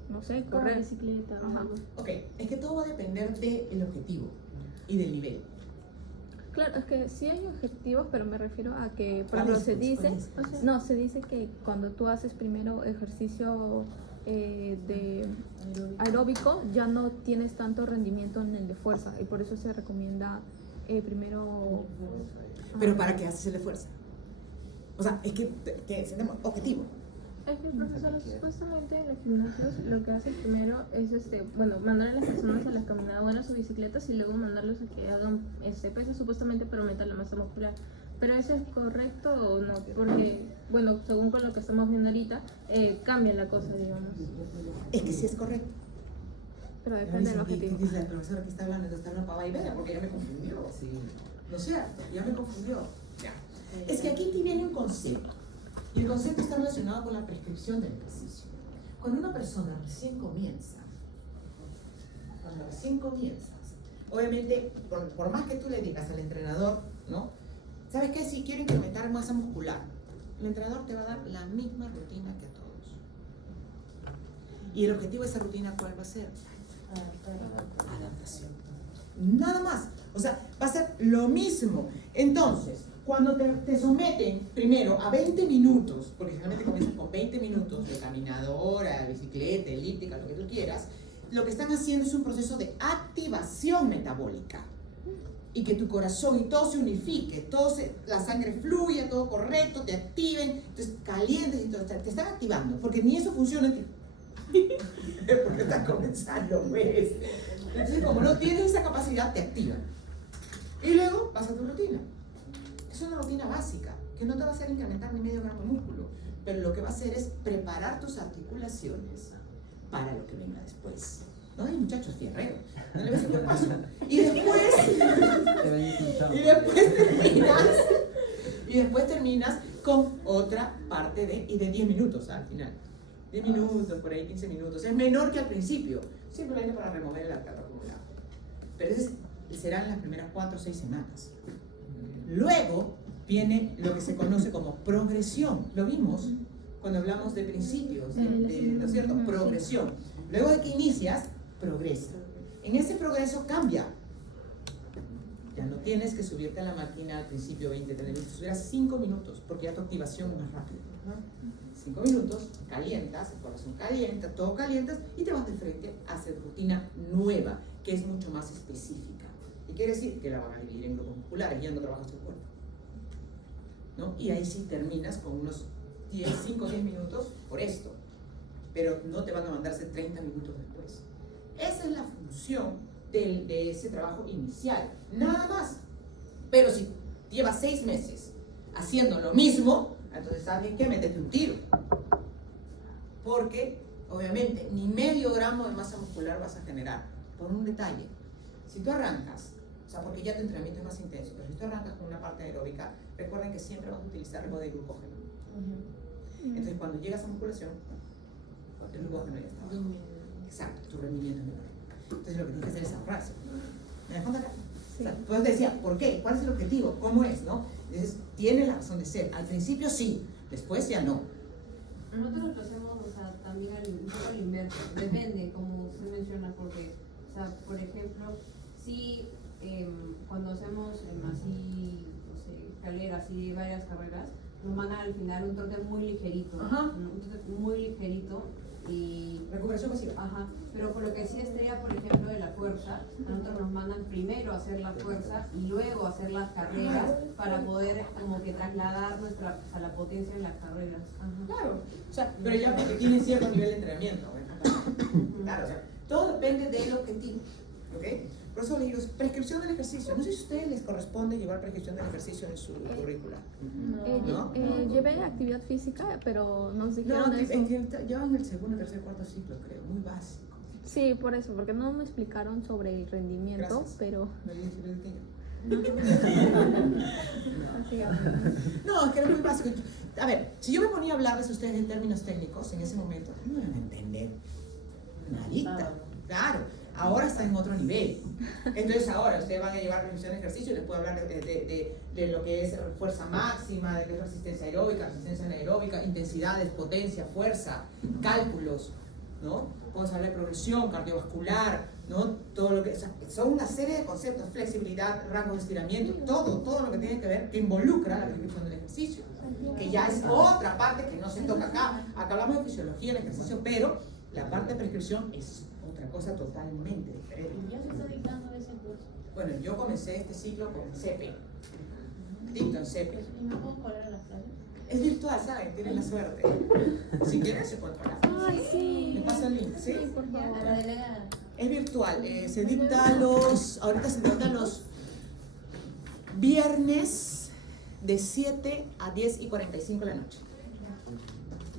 no sé, correr. Bicicleta. Ajá. Ok, es que todo va a depender del objetivo y del nivel. Claro, es que sí hay objetivos, pero me refiero a que, por ¿Cuál ejemplo, es? se dice, ¿Cuál es? no, se dice que cuando tú haces primero ejercicio de aeróbico, ya no tienes tanto rendimiento en el de fuerza, y por eso se recomienda primero... Pero ¿para qué haces el de fuerza? O sea, es que tenemos objetivo. Es que, profesora, supuestamente en los gimnasios lo que hacen primero es mandar a las personas a las caminadoras o bicicletas y luego mandarlos a que hagan pesas supuestamente para aumentar la masa muscular. Pero eso es correcto o no, porque, bueno, según con lo que estamos viendo ahorita, cambia la cosa, digamos. Es que sí es correcto. Pero depende del ¿Qué objetivo. dice el profesor que está hablando? Está hablando para Vaivera, porque ya me confundió. Sí. ¿No es cierto? Ya me confundió. Ya. Es que aquí viene un concepto. Y el concepto está relacionado con la prescripción del ejercicio. Cuando una persona recién comienza, obviamente, por más que tú le digas al entrenador, ¿no? ¿Sabes qué? Si quiero incrementar masa muscular, el entrenador te va a dar la misma rutina que a todos. Y el objetivo de esa rutina, ¿cuál va a ser? Adaptación. Nada más. O sea, va a ser lo mismo. Entonces, cuando te someten primero a 20 minutos, porque generalmente comienzas con 20 minutos de caminadora, bicicleta, elíptica, lo que tú quieras, lo que están haciendo es un proceso de activación metabólica. Y que tu corazón y todo se unifique, la sangre fluya, todo correcto, te activen, entonces calientes y todo, te están activando, porque ni eso funciona en ti. Porque estás comenzando, ¿ves? Entonces, como no tienes esa capacidad, te activan. Y luego vas a tu rutina. Es una rutina básica, que no te va a hacer incrementar ni medio gramo de músculo, pero lo que va a hacer es preparar tus articulaciones para lo que venga después. No hay muchachos fierreros, no le ves el paso. Y después terminas con otra parte de 10 minutos al final. 10 minutos, por ahí 15 minutos. Es menor que al principio. Siempre viene para remover el carga acumulado. Pero ese serán las primeras 4 o 6 semanas. Luego viene lo que se conoce como progresión. Lo vimos cuando hablamos de principios, ¿no es cierto? Progresión. Luego de que inicias, progresa. En ese progreso cambia. Ya no tienes que subirte a la máquina al principio 20, 30 minutos, subirás 5 minutos, porque ya tu activación es más rápida. 5 minutos, calientas, el corazón calienta, todo calientas y te vas de frente a hacer rutina nueva, que es mucho más específica. Y quiere decir que la van a dividir en grupos musculares, ya no trabajas tu cuerpo, ¿no? Y ahí sí terminas con unos 5 o 10 minutos por esto, pero no te van a mandarse 30 minutos después. Esa es la función de ese trabajo inicial, nada más. Pero si llevas 6 meses haciendo lo mismo, entonces sabes que métete un tiro, porque obviamente ni medio gramo de masa muscular vas a generar, por un detalle. Si tú arrancas, o sea, porque ya tu entrenamiento es más intenso, pero si tú arrancas con una parte aeróbica, recuerden que siempre vas a utilizar algo de glucógeno. Entonces cuando llegas a musculación, el glucógeno ya está abajo. Exacto, tu rendimiento es menor. Entonces lo que tienes que hacer es ahorrarse. ¿Me dejas acá? Sí. O sea, pues decía, ¿por qué? ¿Cuál es el objetivo? ¿Cómo es? ¿No? Entonces, tiene la razón de ser. Al principio sí, después ya no. Nosotros lo hacemos, o sea, también un poco al inverso. Depende, como se menciona, porque, o sea, por ejemplo, si cuando hacemos así, no sé, escaleras y varias carreras, nos mandan al final un trote muy ligerito. Ajá. Un trote muy ligerito. Y recuperación pasiva. Ajá, pero por lo que sí estaría, por ejemplo, de la fuerza, a nosotros nos mandan primero a hacer la fuerza y luego a hacer las carreras para poder como que trasladar a la potencia en las carreras. Ajá. Claro, o sea, pero ya porque tienen cierto nivel de entrenamiento. Claro, o sea, todo depende del objetivo. ¿Ok? Por eso le digo, prescripción del ejercicio. No sé si a ustedes les corresponde llevar prescripción del ejercicio en su currícula. ¿No? Llevé actividad física, pero nos No, dijeron eso. llevan el segundo, tercer, cuarto ciclo, creo. Muy básico. Sí, por eso, porque no me explicaron sobre el rendimiento, Gracias. pero... Me lo dije yo. Así que, No, es que era muy básico. A ver, si yo me ponía a hablarles a ustedes en términos técnicos en ese momento, no iban a entender nadita. Claro, ahora está en otro nivel. Entonces ahora ustedes van a llevar prescripción de ejercicio y les puedo hablar de lo que es fuerza máxima, de que es resistencia anaeróbica, intensidades, potencia, fuerza, cálculos, ¿no? Podemos hablar de progresión cardiovascular, ¿no? Todo lo que, o sea, son una serie de conceptos, flexibilidad, rango de estiramiento, todo lo que tiene que ver, que involucra la prescripción del ejercicio, que ya es otra parte que no se toca acá. Acá hablamos de fisiología del ejercicio, pero la parte de prescripción es otra cosa totalmente diferente. ¿Ya se está dictando ese curso? Bueno, yo comencé este ciclo con CEPE, dicto en CEPE. ¿Y me puedo colar a las clases? Es virtual, ¿saben? Tienen la suerte. Si quieren se pueden colar. Ay, sí. Me paso el link, ¿sí? Sí, por A favor. la delegada. Es virtual, ahorita se dicta los viernes de 7 a 10:45 de la noche,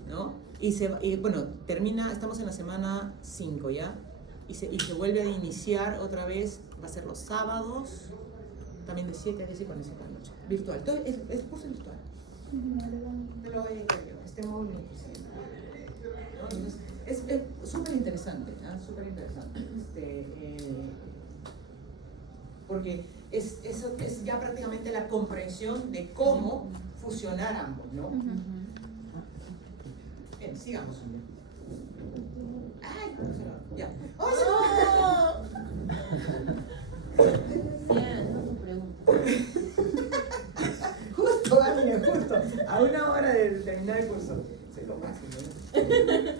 ¿no? Y bueno, termina, estamos en la semana 5 ya, y se vuelve a iniciar otra vez, va a ser los sábados, también de 7 a 10:45 de la noche, virtual, todo es curso virtual. Pero este módulo ¿no? Entonces, es súper interesante, ¿no? Súper interesante. Porque eso es ya prácticamente la comprensión de cómo fusionar ambos, ¿no? Bien, sigamos. ¡Ay! Ya. ¡Oh, Ya, no tu pregunta. Justo, Ania, justo. A una hora de terminar el curso. Soy lo máximo, ¿no?